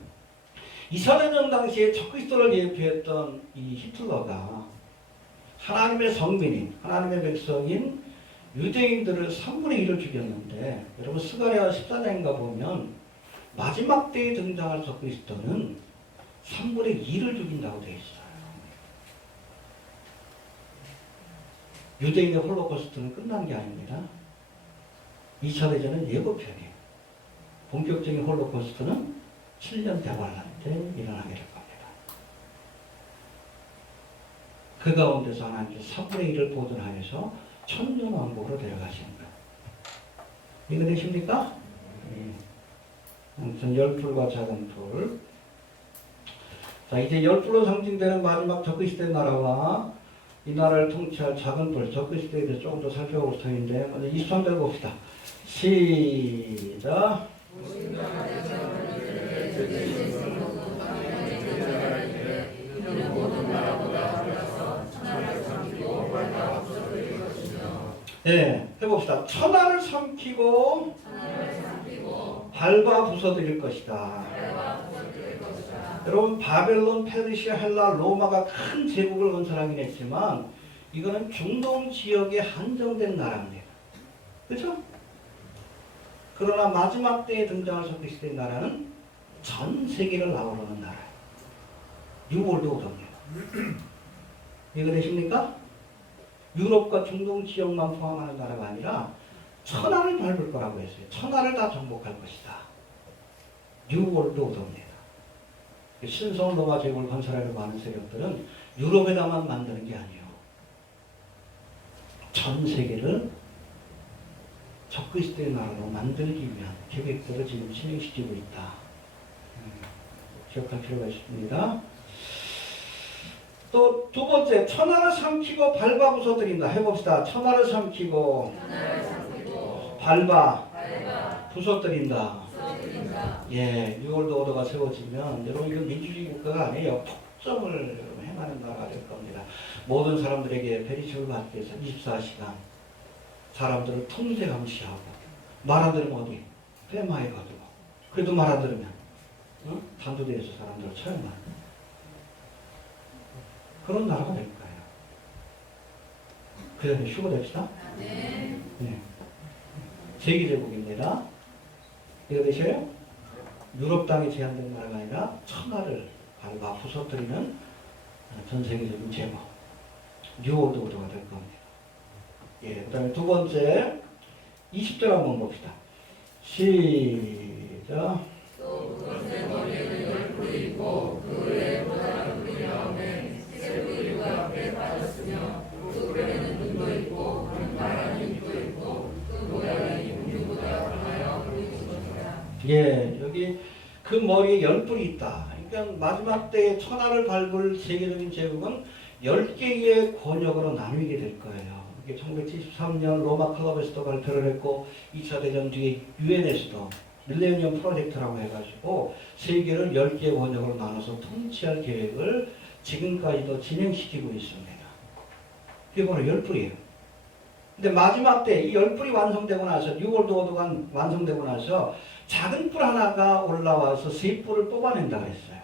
2차 대전 당시에 적그리스도를 예표했던 이 히틀러가 하나님의 성민인, 하나님의 백성인 유대인들을 3분의 1을 죽였는데, 여러분 스가랴 14장인가 보면 마지막 때에 등장할 적그리스도는 3분의 2를 죽인다고 되어 있어요. 유대인의 홀로코스트는 끝난 게 아닙니다. 2차 대전은 예고편이에요. 본격적인 홀로코스트는 7년 대환란 때 일어나게 될 겁니다. 그 가운데서 하나님께서 3분의 1을 보존하여서 천년왕국으로 데려가시는 거예요. 이해되십니까? 아무튼 열풀과 작은 풀. 자, 이제 열풀로 상징되는 마지막 적그리스도의 나라와 이 나라를 통치할 작은 풀, 적그리스도에 대해서 조금 더 살펴볼 터인데, 먼저 23절 봅시다. 시작. 네, 해봅시다. 천하를 삼키고 밟아 부숴드릴 것이다. 여러분, 바벨론, 페르시아, 헬라, 로마가 큰 제국을 건설하긴 했지만 이거는 중동 지역에 한정된 나라입니다. 그렇죠? 그러나 마지막 때에 등장할 적그리스도의 나라는 전 세계를 아우르는 나라예요. 뉴월드 오더입니다. 이해되십니까? 유럽과 중동 지역만 포함하는 나라가 아니라 천하를 밟을 거라고 했어요. 천하를 다 정복할 것이다. 뉴월드 오더입니다. 신성 로마 제국을 건설하려고 하는 세력들은 유럽에다만 만드는 게 아니에요. 전 세계를 적그리스도의 나라로 만들기 위한 계획들을 지금 진행시키고 있다. 기억할 필요가 있습니다. 또 두 번째, 천하를 삼키고 밟아 부숴드린다. 해봅시다. 천하를 삼키고 밟아 부숴드린다. 예, 뉴월드 오더가 세워지면 여러분 이건 민주주의 국가가 아니에요. 폭정을 행하는 나라가 될 겁니다. 모든 사람들에게 베리처를 받기 위해서 24시간 사람들을 통제 감시하고, 말 안 들으면 어디? 폐마에 가두고, 그래도 말 안 들으면 단두대에서 사람들을 처형하는 그런 나라가 될 거예요. 그 다음에 휴거됩시다. 네. 세계제국입니다. 이거 되셔요? 유럽 땅에 제한된 나라가 아니라 천하를 밟아 부숴뜨리는 전 세계적인 제국, 뉴월드 오더가 될 겁니다. 예, 그 다음에 두 번째, 20절 한번 봅시다. 시작. 또 그것의 머리에는 열풀이 있고 그 위에 또 다른 풀이 나오매 새 뿌리가 앞에 빠졌으며 그 뼈에는 눈도 있고 그 파란 잎도 있고 그 모양이 우유보다 강하여 보이는 것이다. 예, 여기 그 머리에 열뿔이 있다. 그러니까 마지막 때에 천하를 밟을 세계적인 제국은 10개의 권역으로 나뉘게 될 거예요. 이게 1973년 로마 클럽에서도 발표를 했고 2차 대전 뒤에 유엔에서도 밀레니엄 프로젝트라고 해가지고 세계를 10개 권역으로 나눠서 통치할 계획을 지금까지도 진행시키고 있습니다. 그게 바로 열뿔이에요. 근데 마지막 때 이 열뿔이 완성되고 나서 뉴월드 오더가 완성되고 나서 작은 뿔 하나가 올라와서 세 뿔을 뽑아낸다고 했어요.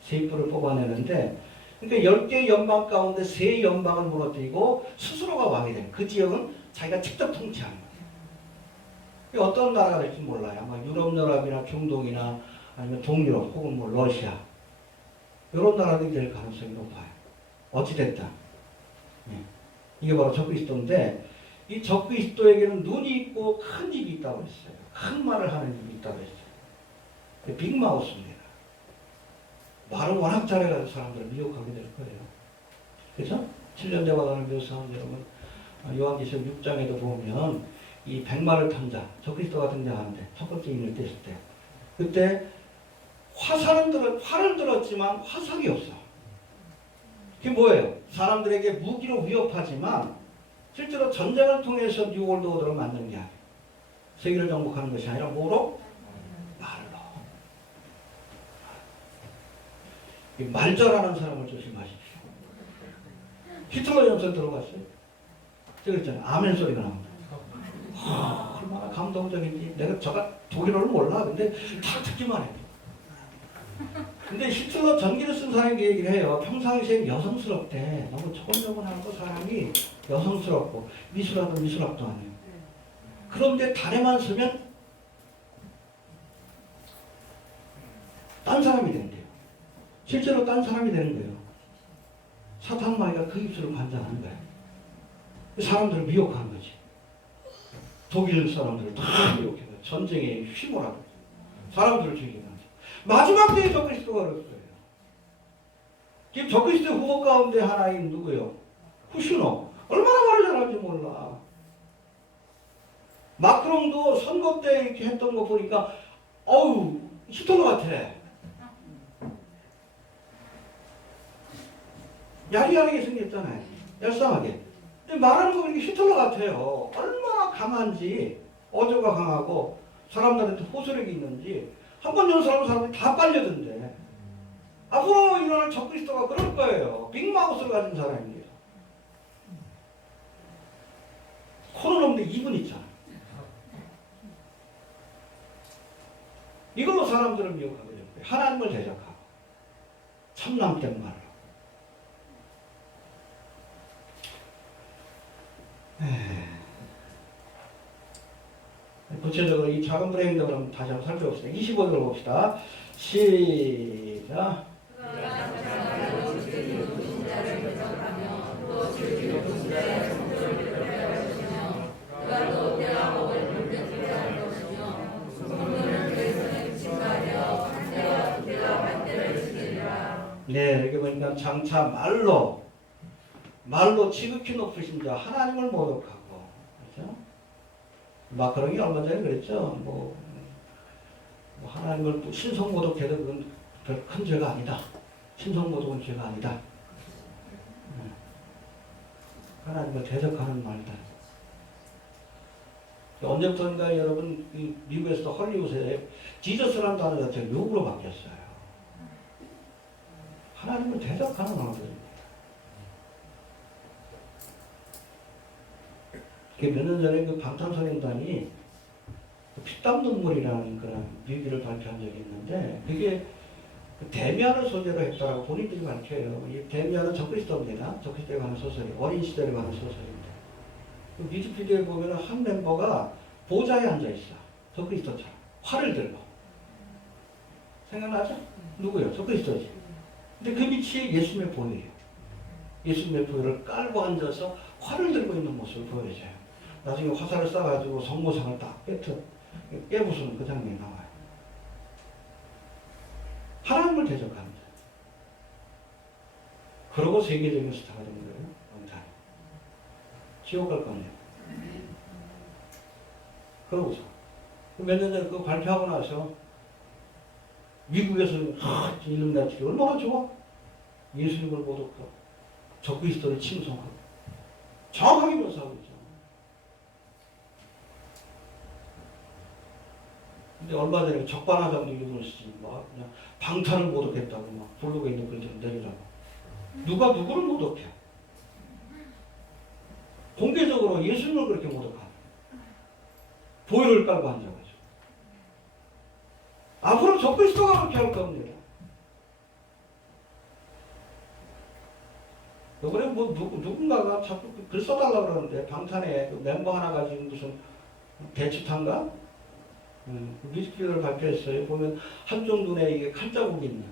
세 뿔을 뽑아내는데, 그러니까 10개의 연방 가운데 세 연방을 무너뜨리고 스스로가 왕이 되는, 그 지역은 자기가 직접 통치하는 거예요. 어떤 나라가 될지 몰라요. 아마 유럽연합이나 중동이나 아니면 동유럽 혹은 뭐 러시아 이런 나라들이 될 가능성이 높아요. 어찌됐든 이게 바로 적그리스도인데, 이 적그리스도에게는 눈이 있고 큰 입이 있다고 했어요. 큰 말을 하는 입이 있다고 했어요. 빅마우스입니다. 말을 워낙 잘해가지고 사람들을 미혹하게 될 거예요. 그죠? 7년 대화단을 묘사한 여러분, 요한계시록 6장에도 보면 이 백마를 탄 자, 적그리스도가 등장하는데 첫 번째 인을 뗐을 때, 그때 활을 들었지만 화살이 없어. 그게 뭐예요? 사람들에게 무기로 위협하지만 실제로 전쟁을 통해서 뉴월드 오더를 만드는 게 아니에요. 세계를 정복하는 것이 아니라 뭐로? 말로. 말 잘하는 사람을 조심하십시오. 히틀러 연설 들어봤어요? 그랬잖아요. 아멘 소리가 나온다. 얼마나 감동적인지. 내가 저가 독일어를 몰라. 근데 다 듣기만 해. 근데 히틀러 전기를 쓴 사람이 얘기를 해요. 평상시에 여성스럽대. 너무 초곤초곤하고 사람이 여성스럽고 미술하던 미술학도 아니에요. 그런데 달에만 서면 딴 사람이 된대요. 실제로 딴 사람이 되는 거예요. 사탄 마귀가 그 입술을 관장하는 거예요. 사람들을 미혹하는 거지. 독일 사람들을 다 미혹해요. 전쟁에 휘몰아서 사람들을 죽이는 거죠. 마지막 때에 적그리스도가 그럴 거예요. 지금 적그리스도 후보 가운데 하나인 누구요? 후슈노. 얼마나 말을 잘할지 몰라. 마크롱도 선거 때 이렇게 했던 거 보니까 어우 히틀러 같아. 야리야리하게 생겼잖아요. 얄쌍하게. 근데 말하는 거 보니까 히틀러 같아요. 얼마나 강한지, 어조가 강하고 사람들한테 호소력이 있는지 한번 연설하면 사람들이 다 빨려든대. 앞으로 일어날 적그리스도가 그럴 거예요. 빅마우스를 가진 사람입니다. 코는 없는데 입은 있잖아. 이걸로 사람들을 미혹하고 하나님을 대적하고 참남된 말로. 구체적으로 이 작은 불의 행동을 한번 다시 한번 살펴봅시다. 25절을 봅시다. 시작. 네, 여기 보니까 장차 말로 지극히 높으신 자 하나님을 모독하고, 그렇죠? 마크롱이 얼마 전에 그랬죠. 뭐 하나님을 또 신성 모독해도 그건 별 큰 죄가 아니다. 신성 모독은 죄가 아니다. 하나님을 대적하는 말이다. 언제부터인가 여러분 미국에서 헐리우드에 지저스라는 단어 자체가 욕으로 바뀌었어요. 하나님을 대적하는 말들입니다. 몇 년 전에 그 방탄소년단이 피땀 눈물이라는 그런 뮤비를 발표한 적이 있는데 그게 데미안을 소재로 했다고 본인들이 밝혀요. 이 데미안은 적그리스도입니다. 적그리스도에 관한 소설이에요. 어린 시절에 관한 소설입니다. 그 뮤직비디오에 보면 한 멤버가 보좌에 앉아있어. 적그리스도처럼. 활을 들고. 생각나죠? 누구요? 적그리스도지. 근데 그 밑이 예수님의 보혈이에요. 예수님의 보혈을 깔고 앉아서 활을 들고 있는 모습을 보여줘요. 나중에 화살을 쏴가지고 성모상을 딱 깨부수는 그 장면이 나와요. 하나님을 대적합니다. 그러고 세계적인 스타가 된 거예요. 왕따. 지옥 갈 겁니다. 그러고서 몇 년 전에 그거 발표하고 나서 미국에서는 일름날칠이 얼마나 좋아? 예수님을 모독하고 적그리스도를 칭송하고 정확하게 묘사하고 있죠. 근데 얼마 전에 적반하장도 유물씨 막 그냥 방탄을 모독했다고 막 블로그에 있는 글 좀 내리라고. 누가 누구를 모독해? 공개적으로 예수님을 그렇게 모독하는. 보혈을 깔고 앉아가지고. 앞으로 적그리스도가 그렇게 할 겁니다. 이번에 뭐 누군가가 자꾸 글 써달라고 그러는데 방탄에 그 멤버 하나 가지고 무슨 대추탄가? 뮤직비디오를 발표했어요. 보면 한쪽 눈에 이게 칼자국이 있는.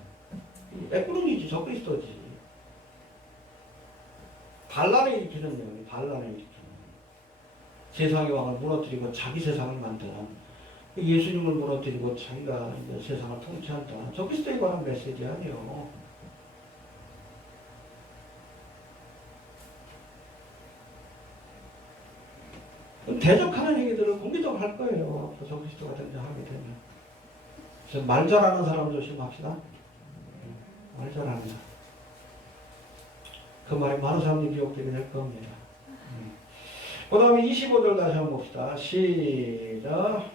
애꾸름이지, 적그리스도지. 반란을 일으키는 내용이 반란을 일으키는. 세상의 왕을 무너뜨리고 자기 세상을 만드는. 예수님을 무너뜨리고 자기가 이제 세상을 통치한다. 적그리스도에 관한 메시지 아니에요. 대적하는 얘기들을 공개적으로 할 거예요. 적그리스도가 등장하게 되면. 그래서 말 잘하는 사람 조심합시다. 말 잘하는 사람. 그 말에 많은 사람들이 미혹되게 될 겁니다. 그 다음에 25절 다시 한번 봅시다. 시작.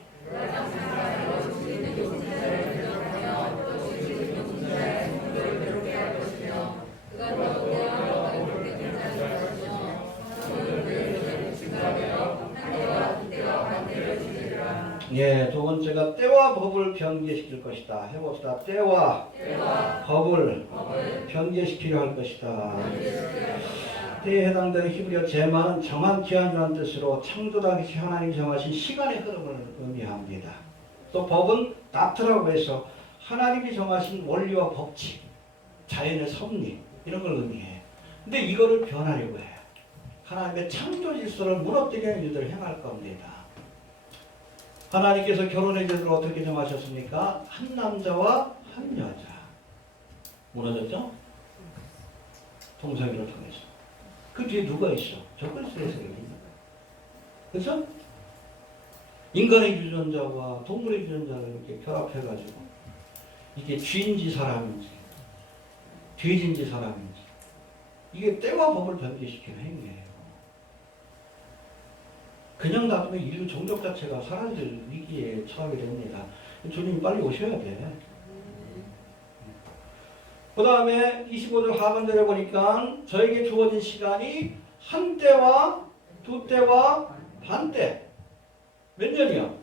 예, 두 번째가 때와 법을 변개시킬 것이다. 해봅시다. 때와 법을 변개시키려 할 것이다. 때에 해당되는 히브리어 제마는 정한 기한이라는 뜻으로 창조 당시 하나님이 정하신 시간의 흐름을 의미합니다. 또 법은 나트라고 해서 하나님이 정하신 원리와 법칙, 자연의 섭리 이런 걸 의미해요. 근데 이거를 변하려고 해요. 하나님의 창조 질서를 무너뜨리게 하는 일들을 행할 겁니다. 하나님께서 결혼의 제도를 어떻게 정하셨습니까? 한 남자와 한 여자. 무너졌죠? 동성애를 통해서. 그 뒤에 누가 있어? 적그리스도의 세력이 있는 거예요. 그래서 인간의 유전자와 동물의 유전자를 이렇게 결합해가지고 이게 쥐인지 사람인지 돼지인지 사람인지 이게 때와 법을 변개시키는 행위예요. 그냥 놔두면 인류 종족 자체가 사라질 위기에 처하게 됩니다. 주님이 빨리 오셔야 돼. 그 다음에 25절 하반절에 보니까 저에게 주어진 시간이 한 때와 두 때와 반 때. 몇 년이요?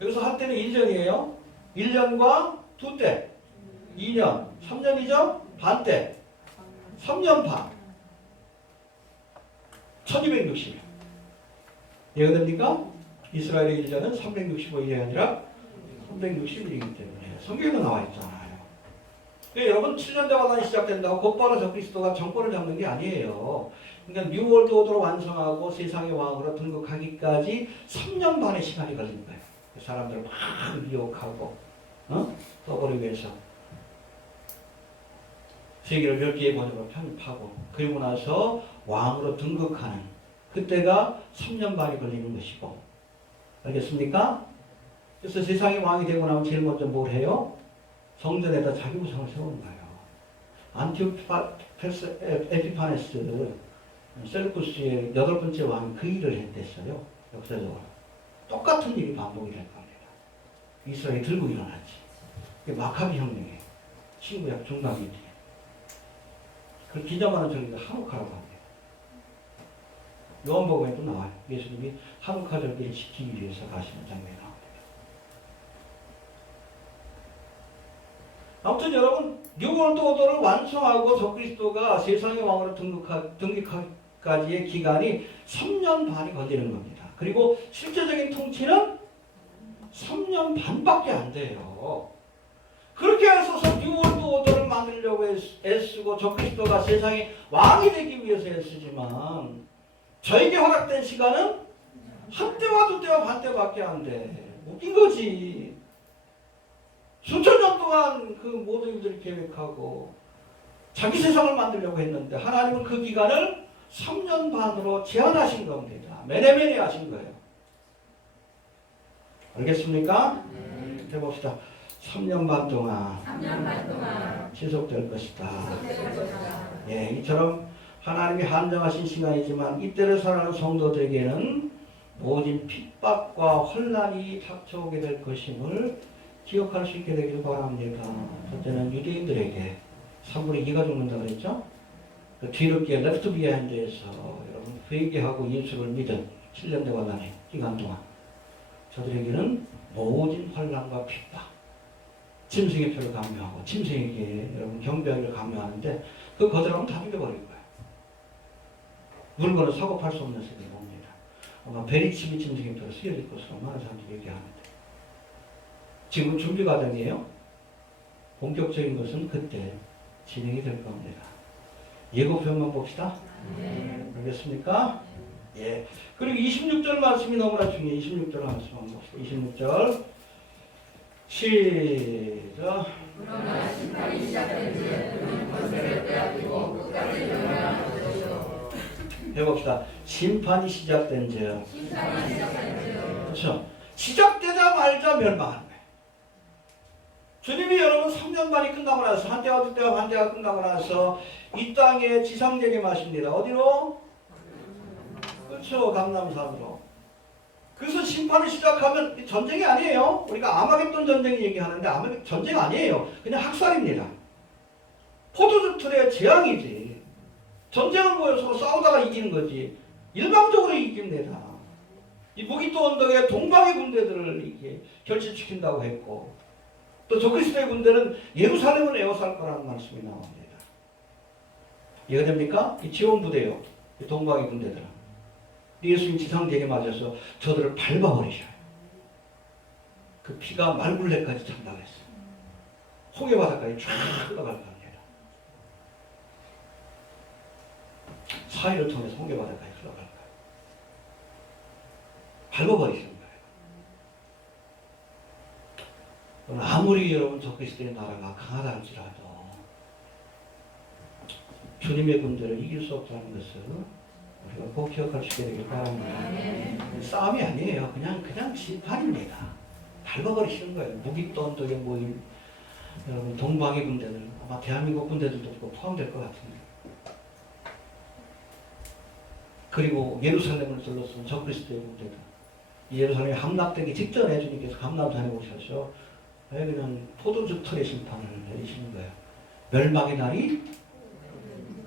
여기서 한 때는 1년이에요. 1년과 두 때. 2년. 3년이죠? 반 때. 3년 반. 1260일. 이해가 됩니까? 이스라엘의 1년은 365일이 아니라 360일이기 때문에 성경에도 나와 있잖아요. 그러니까 여러분 7년 대화단이 시작된다고 곧바로 적그리스도가 정권을 잡는 게 아니에요. 그러니까 뉴월드 오더로 완성하고 세상의 왕으로 등극하기까지 3년 반의 시간이 걸린 거예요. 사람들을 막 미혹하고 떠버리기 위해서 세계를 10개의 번역으로 편입하고 그리고 나서 왕으로 등극하는 그때가 3년 반이 걸리는 것이고 알겠습니까? 그래서 세상의 왕이 되고 나면 제일 먼저 뭘 해요? 성전에다 자기 우상을 세우는 거예요. 안티오쿠스 에피파네스 셀루쿠스의 8번째 왕이 그 일을 했댔어요. 역사적으로. 똑같은 일이 반복이 될 겁니다. 이스라엘이 들고 일어났지. 이게 마카비 혁명이에요. 친구약 중남이 뒤에. 그걸 기념하는 절기가 하누카라고 합니다. 요한복음에도 나와요. 예수님이 하누카 절기를 지키기 위해서 가시는 장면이 나옵니다. 아무튼 여러분 뉴월드 오더를 완성하고 적그리스도가 세상의 왕으로 등극하기까지의 기간이 3년 반이 걸리는 겁니다. 그리고 실제적인 통치는 3년 반밖에 안 돼요. 그렇게 해서 뉴월드 오더를 만들려고 애쓰고 적그리스도가 세상의 왕이 되기 위해서 애쓰지만 저에게 허락된 시간은 한 때와 두 때와 반 때밖에 안 돼. 웃긴 거지. 수천 년 동안 그 모든 일들을 계획하고 자기 세상을 만들려고 했는데 하나님은 그 기간을 3년 반으로 제한하신 겁니다. 매네매네 하신 거예요. 알겠습니까? 해봅시다. 3년 반 동안 지속될 것이다. 예, 이처럼 하나님이 한정하신 시간이지만 이때를 살아가는 성도들에게는 모든 핍박과 혼란이 닥쳐오게 될 것임을 기억할 수 있게 되길 바랍니다. 첫째는 유대인들에게 3분의 2가 죽는다 그랬죠? 그 뒤늦게 레프트 비하인드에서 여러분 회개하고 예수를 믿은 7년 대화단의 기간 동안 저들에게는 모든 환란과 핍박, 짐승의 표를 강요하고 짐승에게 여러분 경배하기를 강요하는데 그 거절하면 다 죽여버릴 거예요. 물건을 사고 팔 수 없는 세상이 옵니다. 아마 베리칩이 짐승의 표를 쓰여질 것으로 많은 사람들이 얘기합니다. 지금 준비 과정이에요. 본격적인 것은 그때 진행이 될 겁니다. 예고편만 봅시다. 알겠습니까? 예. 그리고 26절 말씀이 너무나 중요해요. 26절 말씀만 봅시다. 26절. 시작. 그러나 심판이 시작된 지 그는 권세를 빼앗기고 끝까지 멸망할 것이요. 해봅시다. 심판이 시작된 지. 그렇죠. 시작되자마자 멸망하는 거예요. 주님이 여러분 3년 반이 끝나고 나서 한 때와 두 때와 반 때가 끝나고 나서 이 땅에 지상재림하십니다. 어디로? 그렇죠. 감람산으로. 그래서 심판을 시작하면 전쟁이 아니에요. 우리가 아마겟돈 전쟁 얘기하는데 아마겟돈 전쟁 아니에요. 그냥 학살입니다. 포도주 틀의 재앙이지. 전쟁은 뭐예요? 서로 싸우다가 이기는 거지. 일방적으로 이깁니다. 이 무기토 언덕에 동방의 군대들을 이렇게 결집시킨다고 했고, 또 적그리스도의 군대는 예루살렘을 에워쌀 거라는 말씀이 나옵니다. 이해가 됩니까? 이 지원 부대요. 이 동방의 군대들은 예수님 지상대에 맞아서 저들을 밟아버리셔요. 그 피가 말굴레까지 찬다고 했어요. 홍해바다까지 쫙 흘러갈 겁니다. 사이를 통해서 홍해바다까지 흘러갈 거예요. 밟아버리시는 거예요. 아무리 여러분 적그리스도의 나라가 강하다 할지라도 주님의 군대를 이길 수 없다는 것을 우리가 꼭 기억할 수 있게 되길 바랍니다. 싸움이 아니에요. 그냥 심판입니다. 밟아버리시는 거예요. 무기토 언덕에 모인 여러분 동방의 군대들, 아마 대한민국 군대들도 포함될 것 같은데. 그리고 예루살렘을 둘러쓴 적그리스도의 군대들. 예루살렘이 함락되기 직전에 주님께서 감람산에 오셔서 그냥 포도주 털의 심판을 내리시는 거예요. 멸망의 날이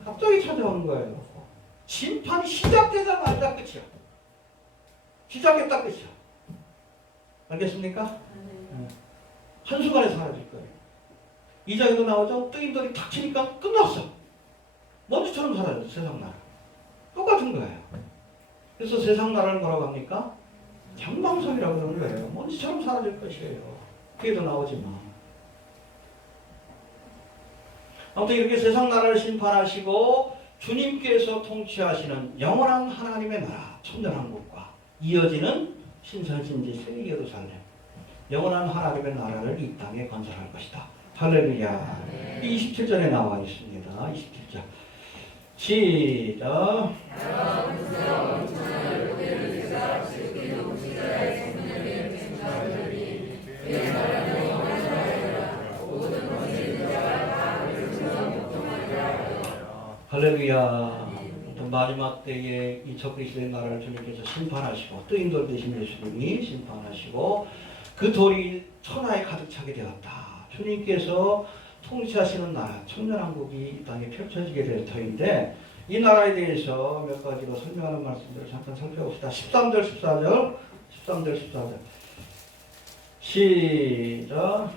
갑자기 찾아오는 거예요. 심판이 시작되자마자 끝이야. 시작했다 끝이야. 알겠습니까? 한순간에 사라질 거예요. 이장에도 나오죠? 뜨인돌이 탁 치니까 끝났어. 먼지처럼 사라져, 세상 나라. 똑같은 거예요. 그래서 세상 나라를 뭐라고 합니까? 장방석이라고 그러는 거예요. 먼지처럼 사라질 것이에요. 뒤에도 나오지만. 아무튼 이렇게 세상 나라를 심판하시고 주님께서 통치하시는 영원한 하나님의 나라, 천년왕국과 이어지는 신선신지 새 예루살렘, 영원한 하나님의 나라를 이 땅에 건설할 것이다. 할렐루야. 27절에 나와 있습니다. 27절. 시작. 할렐루야. 마지막 때에 이 적그리스도의 나라를 주님께서 심판하시고 뜨인돌 대신 예수님이 심판하시고 그 돌이 천하에 가득 차게 되었다. 주님께서 통치하시는 나라 천년왕국이 이 땅에 펼쳐지게 될 터인데 이 나라에 대해서 몇 가지로 설명하는 말씀들을 잠깐 살펴봅시다. 13절 14절 13절 14절 시작.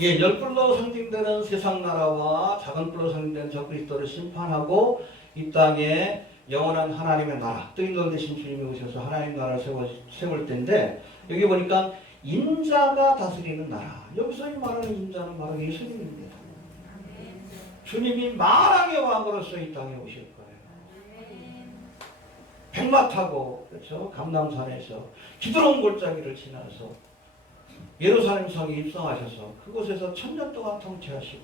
예, 열불로 상징되는 세상 나라와 작은 불로 상징되는 적그리스도를 심판하고 이 땅에 영원한 하나님의 나라, 뜨인돌 대신 주님이 오셔서 하나님 나라를 세울 텐데 여기 보니까 인자가 다스리는 나라. 여기서 이 말하는 인자는 바로 예수님입니다. 주님이 만왕의 왕으로서 이 땅에 오실 거예요. 백마 타고 그렇죠? 감람산에서 기드론 골짜기를 지나서 예루살렘 성에 입성하셔서 그곳에서 1000년 동안 통치하시고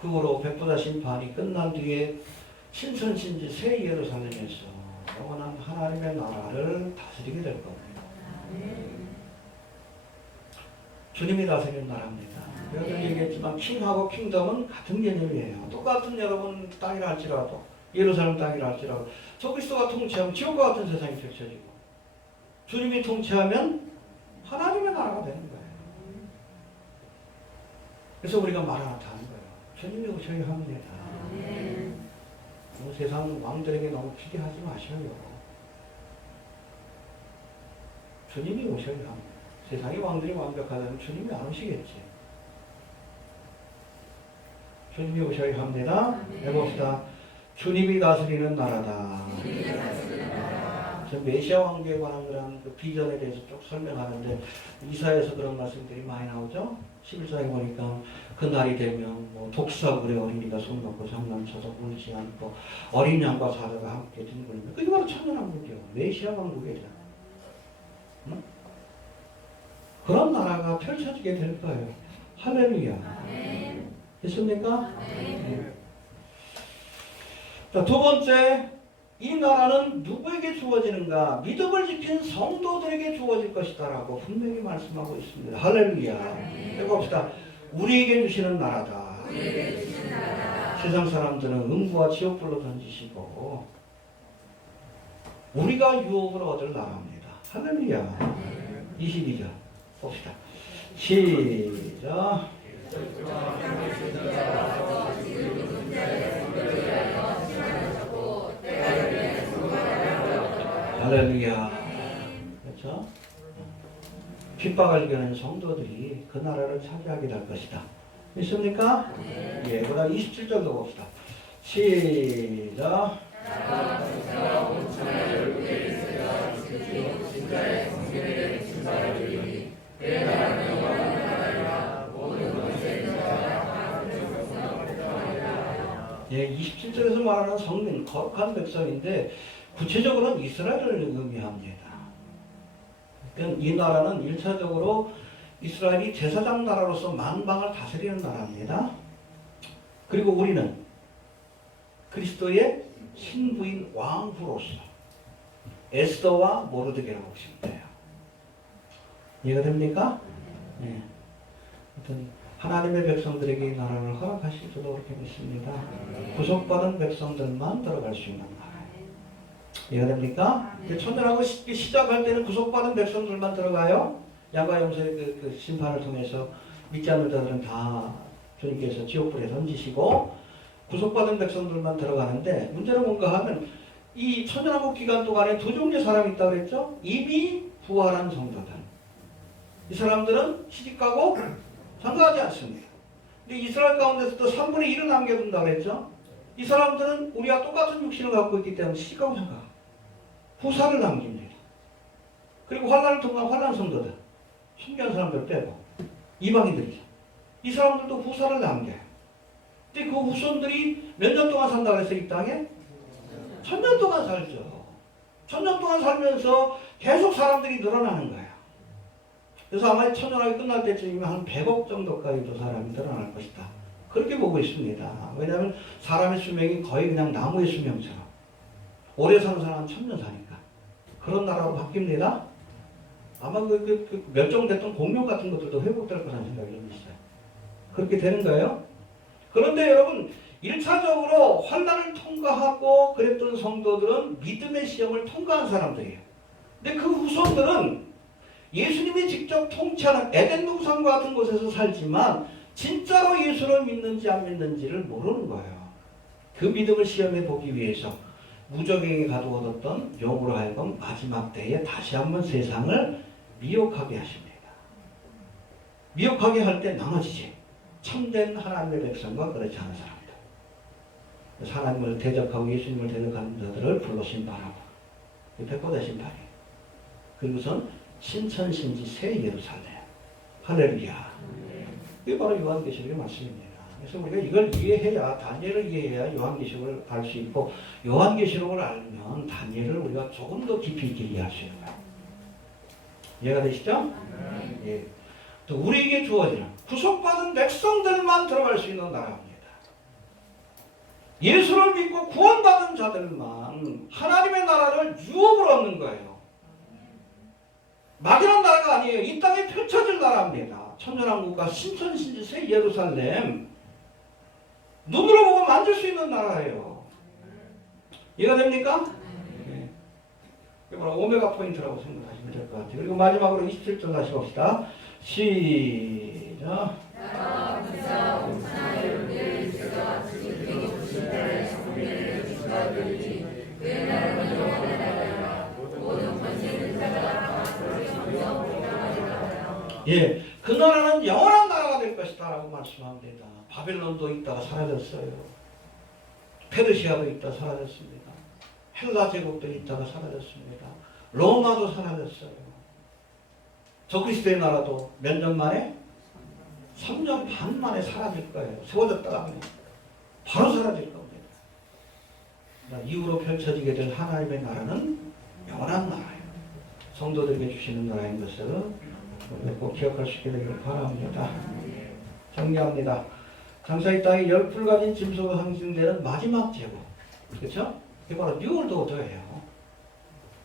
그 후로 백보자 심판이 끝난 뒤에 신천신지 새 예루살렘에서 영원한 하나님의 나라를 다스리게 될 겁니다. 주님이 다스리는 나라입니다. 여러분 얘기했지만 킹하고 킹덤은 같은 개념이에요. 똑같은 여러분 땅이라 할지라도 예루살렘 땅이라 할지라도 적그리스도가 통치하면 지옥과 같은 세상이 펼쳐지고 주님이 통치하면 하나님의 나라가 되는 거예요. 그래서 우리가 마라나타 하는 거예요. 주님이 오셔야 합니다. 세상 왕들에게 너무 기대하지 마셔요. 주님이 오셔야 합니다. 세상의 왕들이 완벽하다면 주님이 안 오시겠지. 주님이 오셔야 합니다. 해봅시다. 주님이 다스리는 나라다. 저 메시아 왕국에 관한 그런 그 비전에 대해서 쭉 설명하는데 이사야에서 그런 말씀들이 많이 나오죠. 11장에 보니까 그 날이 되면 뭐 독사굴의 어린이가 손 놓고 장난쳐도 울지 않고 어린 양과 사자가 함께 뒹굴며 그게 바로 천년왕국이요. 메시아 왕국이죠. 응? 그런 나라가 펼쳐지게 될 거예요. 할렐루야. 됐습니까? 네. 자, 두 번째, 이 나라는 누구에게 주어지는가? 믿음을 지킨 성도들에게 주어질 것이다 라고 분명히 말씀하고 있습니다. 할렐루야. 해봅시다. 우리에게 주시는 나라다. 세상 사람들은 음부와 지옥불로 던지시고 우리가 유업을 얻을 나라입니다. 할렐루야. 22절 봅시다. 시작. 할렐루야. 그렇죠? 핍박을 이겨낸 성도들이 그 나라를 차지하게 될 것이다. 믿습니까? 예, 그 다음 27절도 봅시다. 시작. 예, 27절에서 말하는 성민, 거룩한 백성인데 구체적으로는 이스라엘을 의미합니다. 그러니까 이 나라는 1차적으로 이스라엘이 제사장 나라로서 만방을 다스리는 나라입니다. 그리고 우리는 그리스도의 신부인 왕후로서 에스더와 모르드게라고 보시면 돼요. 이해가 됩니까? 네. 하나님의 백성들에게 이 나라를 허락하실 줄로 그렇게 믿습니다. 구속받은 백성들만 들어갈 수 있는 나라예요. 이해가 됩니까? 천년하고 시작할 때는 구속받은 백성들만 들어가요. 양과 염소의 그 심판을 통해서 믿지 않는 자들은 다 주님께서 지옥불에 던지시고 구속받은 백성들만 들어가는데 문제는 뭔가 하면 이 천년왕국 기간 동안에 두 종류의 사람이 있다고 그랬죠? 이미 부활한 성도들. 이 사람들은 시집가고 장가하지 않습니다. 근데 이스라엘 가운데서도 3분의 1을 남겨둔다고 그랬죠? 이 사람들은 우리와 똑같은 육신을 갖고 있기 때문에 시집가고 장가. 후사를 남깁니다. 그리고 환란을 통한 환란 성도들. 순교한 사람들 빼고 이방인들이죠. 이 사람들도 후사를 남겨요. 근데 그 후손들이 몇 년 동안 산다고 해서 이 땅에? 1000년 동안 살죠. 1000년 동안 살면서 계속 사람들이 늘어나는 거예요. 그래서 아마 천년왕국이 끝날 때쯤이면 한 100억 정도까지도 사람이 늘어날 것이다. 그렇게 보고 있습니다. 왜냐하면 사람의 수명이 거의 그냥 나무의 수명처럼 오래 사는 사람은 1000년 사니까 그런 나라로 바뀝니다. 아마 멸종됐던 공룡 같은 것들도 회복될 거라는 생각이 좀 있어요. 그렇게 되는 거예요. 그런데 여러분 1차적으로 환난을 통과하고 그랬던 성도들은 믿음의 시험을 통과한 사람들이에요. 근데 그 후손들은 예수님이 직접 통치하는 에덴 동산과 같은 곳에서 살지만 진짜로 예수를 믿는지 안 믿는지를 모르는 거예요. 그 믿음을 시험해 보기 위해서 무적행에 가두어뒀던 영으로 하여금 마지막 때에 다시 한번 세상을 미혹하게 하십니다. 미혹하게 할 때 나머지지. 참된 하나님의 백성과 그렇지 않은 사람들. 하나님을 대적하고 예수님을 대적하는 자들을 불러 심판하고 백보다 심판이에요. 그리고선 신천신지 새 예루살렘. 할렐루야. 이게 바로 요한계시록의 말씀입니다. 그래서 우리가 이걸 이해해야 다니엘을 이해해야 요한계시록을 알 수 있고 요한계시록을 알면 다니엘을 우리가 조금 더 깊이 있게 이해할 수 있는 거예요. 이해가 되시죠? 예. 또 우리에게 주어지는 구속받은 백성들만 들어갈 수 있는 나라입니다. 예수를 믿고 구원받은 자들만 하나님의 나라를 유업으로 얻는 거예요. 막연한 나라가 아니에요. 이 땅에 펼쳐질 나라입니다. 천년왕국과 신천신지 새 예루살렘 눈으로 보고 만질 수 있는 나라예요. 이해가 됩니까? 네. 이게 바로 오메가 포인트라고 생각하시면 될 것 같아요. 그리고 마지막으로 27절 다시 봅시다. 시작. 예, 그 나라는 영원한 나라가 될 것이다 라고 말씀합니다. 바벨론도 있다가 사라졌어요. 페르시아도 있다가 사라졌습니다. 헬라 제국도 있다가 사라졌습니다. 로마도 사라졌어요. 저 그리스도의 나라도 몇 년 만에? 3년 반 만에 사라질 거예요. 세워졌다가 하면 바로 사라질 겁니다. 이후로 펼쳐지게 될 하나님의 나라는 영원한 나라예요. 성도들에게 주시는 나라인 것을 꼭 기억할 수 있게 되기를 바랍니다. 정리합니다. 장사의 땅에 10불 가진 짐승으로 상징되는 마지막 제국. 그렇죠? 그게 바로 뉴월드 오더예요.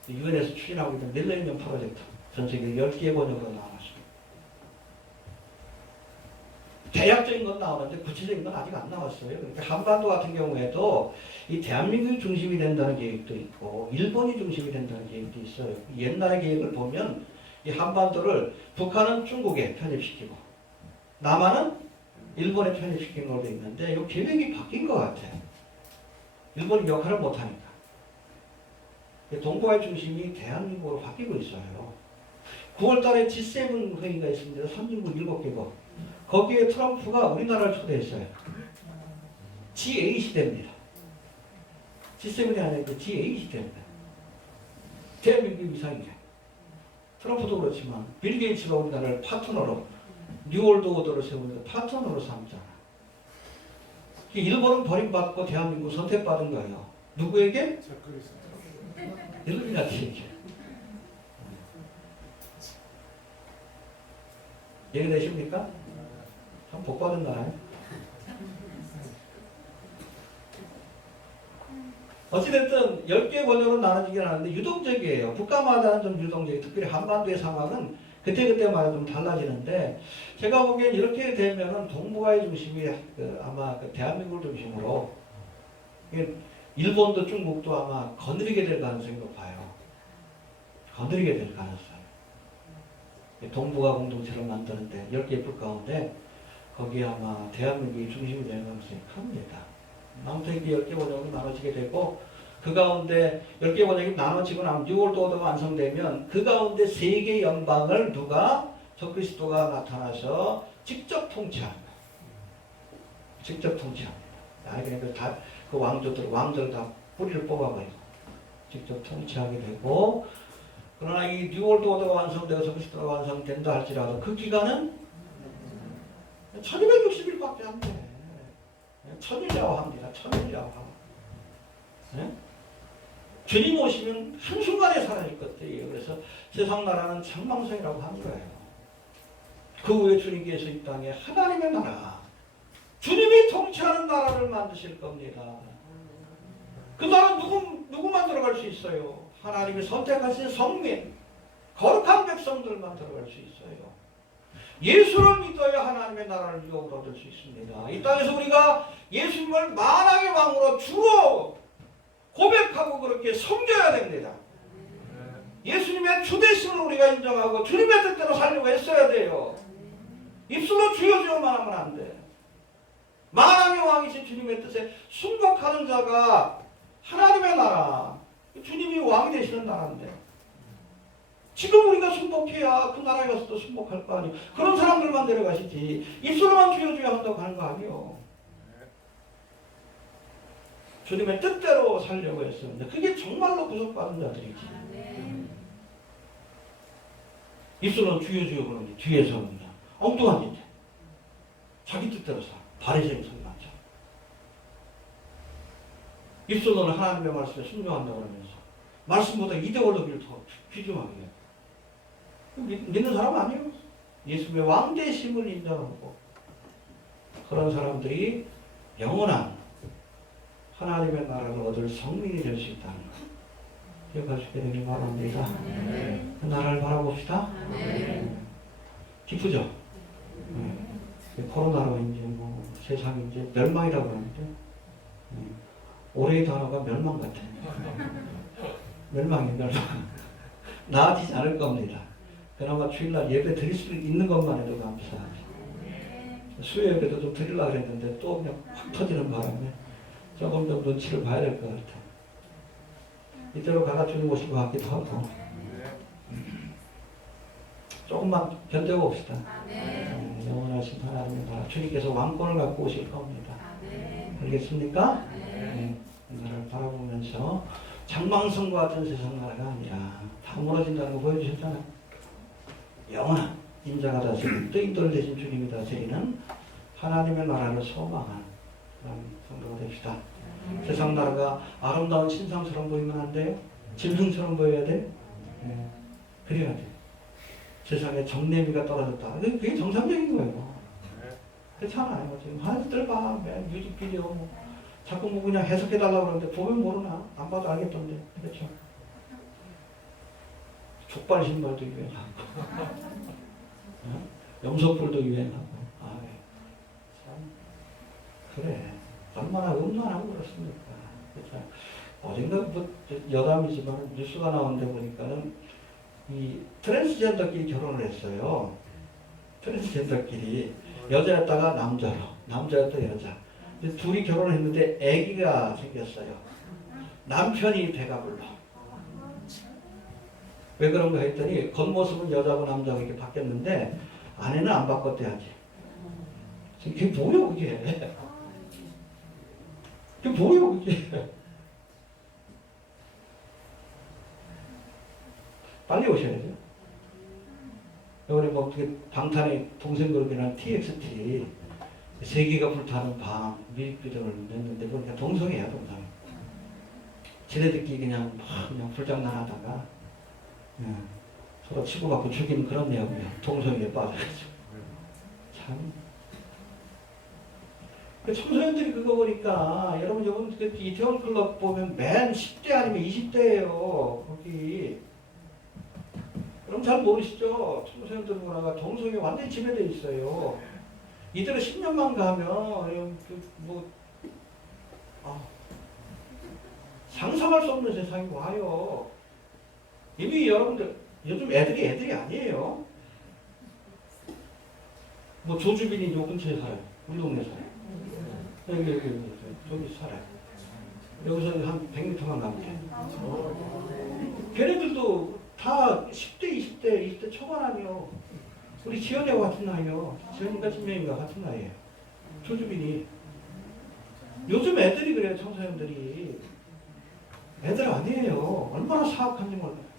유엔에서 추진하고 있는 밀레니엄 프로젝트. 전 세계 10개의 번역으로 나왔습니다. 대략적인 건 나오는데 구체적인 건 아직 안 나왔어요. 그러니까 한반도 같은 경우에도 이 대한민국이 중심이 된다는 계획도 있고 일본이 중심이 된다는 계획도 있어요. 옛날의 계획을 보면 이 한반도를 북한은 중국에 편입시키고 남한은 일본에 편입시킨 걸로 있는데 이 계획이 바뀐 것 같아요. 일본이 역할을 못하니까. 동북아의 중심이 대한민국으로 바뀌고 있어요. 9월 달에 G7 회의가 있습니다. 선진국 7개국. 거기에 트럼프가 우리나라를 초대했어요. G8 시대입니다. G7이 아니고 G8 시대입니다. 대한민국 이상이죠. 트럼프도 그렇지만 빌 게이츠가 우리나라를 파트너로 뉴월드 오더를 세우면서 파트너로 삼잖아. 일본은 버림받고 대한민국 선택받은 거예요. 누구에게? 일루미나티에게. 이해되십니까? 참 복받은 나라예요. 어찌됐든 10개 번역으로 나눠지긴 하는데 유동적이에요. 국가마다는 좀 유동적이에요. 특별히 한반도의 상황은 그때그때마다 좀 달라지는데 제가 보기엔 이렇게 되면은 동북아의 중심이 아마 대한민국을 중심으로 일본도 중국도 아마 거느리게 될 가능성이 높아요. 거느리게 될 가능성. 동북아 공동체를 만드는데 10개 국 가운데 거기에 아마 대한민국이 중심이 되는 가능성이 큽니다. 아무튼 이게 10개 번역으로 나눠지게 되고 그 가운데 10개 번역이 나눠지고 나면 6월 도어가 완성되면 그 가운데 세계 연방을 누가 적그리스도가 나타나서 직접 통치합니다. 직접 통치합니다. 그러니까 다 그 왕들 다 뿌리를 뽑아버리고 직접 통치하게 되고 그러나 이 뉴월드 오더가 완성되고 적그리스도가 완성된다 할지라도 그 기간은 1260일밖에 안 돼. 천일야화합니다. 천일야화. 네? 주님 오시면 한순간에 사라질 것들이에요. 그래서 세상 나라는 장망성이라고 하는 거예요. 그 후에 주님께서 이 땅에 하나님의 나라, 주님이 통치하는 나라를 만드실 겁니다. 그 나라 누구 만들어갈 수 있어요? 하나님이 선택하신 성민, 거룩한 백성들 만들어갈 수 있어요. 예수를 믿어야 하나님의 나라를 유업으로 얻을 수 있습니다. 이 땅에서 우리가 예수님을 만왕의 왕으로 주로 고백하고 그렇게 섬겨야 됩니다. 예수님의 주되심을 우리가 인정하고 주님의 뜻대로 살려고 했어야 돼요. 입술로 주여 주여만 하면 안 돼. 만왕의 왕이신 주님의 뜻에 순복하는 자가 하나님의 나라, 주님이 왕이 되시는 나라인데 지금 우리가 순복해야 그 나라에 가서 또 순복할 거 아니에요. 그런 사람들만 데려가시지 입술로만 주여 주여 한다고 하는 거 아니에요. 주님의 뜻대로 살려고 했었는데 그게 정말로 구속받은 자들이지. 입술로는 주여 주여 그러는데 뒤에서는 그냥 엉뚱한 짓. 자기 뜻대로 살아. 바리새인 소리 많죠. 입술로는 하나님의 말씀에 순종한다고 하면서 말씀보다 이데올로기를 더 귀중하게 해요. 믿는 사람 아니에요. 예수님의 왕되심을 인정하고 그런 사람들이 영원한 하나님의 나라를 얻을 성민이 될 수 있다는 것 기억하시게 되길 바랍니다. 그 나라를 바라봅시다. 기쁘죠? 코로나로 이제 뭐 세상이 이제 멸망이라고 하는데 올해의 단어가 멸망 같아요. 멸망이 멸망. 나아지지 않을 겁니다. 그나마 주일날 예배 드릴 수 있는 것만 해도 감사하죠. 수요 예배도 좀 드리려고 했는데 또 그냥 확 터지는 바람에 조금 더 눈치를 봐야 될 것 같아요. 이대로 가다 주님 오실 것 같기도 하고 조금만 견뎌봅시다. 영원하신 하나님의 나라 주님께서 왕권을 갖고 오실 겁니다. 알겠습니까? 네. 이 나라를 바라보면서 장망성과 같은 세상 나라가 아니라 다 무너진다는 거 보여주셨잖아요. 영원한 인자가 다스리는 뜨인돌 대신 주님이 다스리는 하나님의 나라를 소망한 그런 성도가 됩시다. 세상 나라가 아름다운 신상처럼 보이면 안 돼요. 짐승처럼 보여야 돼. 네. 그래야 돼. 세상에 정내미가 떨어졌다. 그게 정상적인 거예요. 그렇잖아요. 지금 하나들 봐. 뮤직비디오 뭐. 자꾸 뭐 그냥 해석해달라고 그러는데 보면 모르나? 안 봐도 알겠던데. 그렇죠? 족발 신발도 유행하고 염소뿔도 유행하고 그래. 얼마나 음란하고 그렇습니까? 그렇죠. 어딘가 뭐 여담이지만 뉴스가 나오는데 보니까는 이 트랜스젠더끼리 결혼을 했어요. 트랜스젠더끼리 여자였다가 남자로, 남자였다 여자. 근데 둘이 결혼을 했는데 아기가 생겼어요. 남편이 배가 불러. 왜 그런가 했더니 겉모습은 여자고 남자고 이렇게 바뀌었는데 아내는 안 바꿨대야지. 그게 뭐야 그게? 그게 뭐야 그게? 빨리 오셔야죠. 우리 뭐 어떻게 방탄의 동생 그룹이나 TXT 세계가 불타는 밤 뮤직비디오를 냈는데 보니까 동성애야 동성. 지네들끼리 그냥 불장난하다가 서로 치고받고 죽이는 그런 내용이에요. 동성애에 빠져가지고 참. 그 청소년들이 그거 보니까 여러분 요번 그 이태원 클럽 보면 맨 10대 아니면 20대예요. 거기. 그럼 잘 모르시죠? 청소년들 문화가 동성애 완전히 침해되어 있어요. 이대로 10년만 가면 상상할 수 없는 세상이 와요. 이미 여러분들 요즘 애들이 아니에요. 뭐 조주빈이 요 근처에 살아요. 우리 동네 살아요. 여기 살아요. 여기서 한 100m만 가면 돼. 걔네들도 다 10대, 20대 초반 아니요. 우리 지연이하고 같은 나이요. 지연이가 진명이가 같은 나이에요. 조주빈이. 요즘 애들이 그래요, 청소년들이. 애들 아니에요. 얼마나 사악한지 몰라요.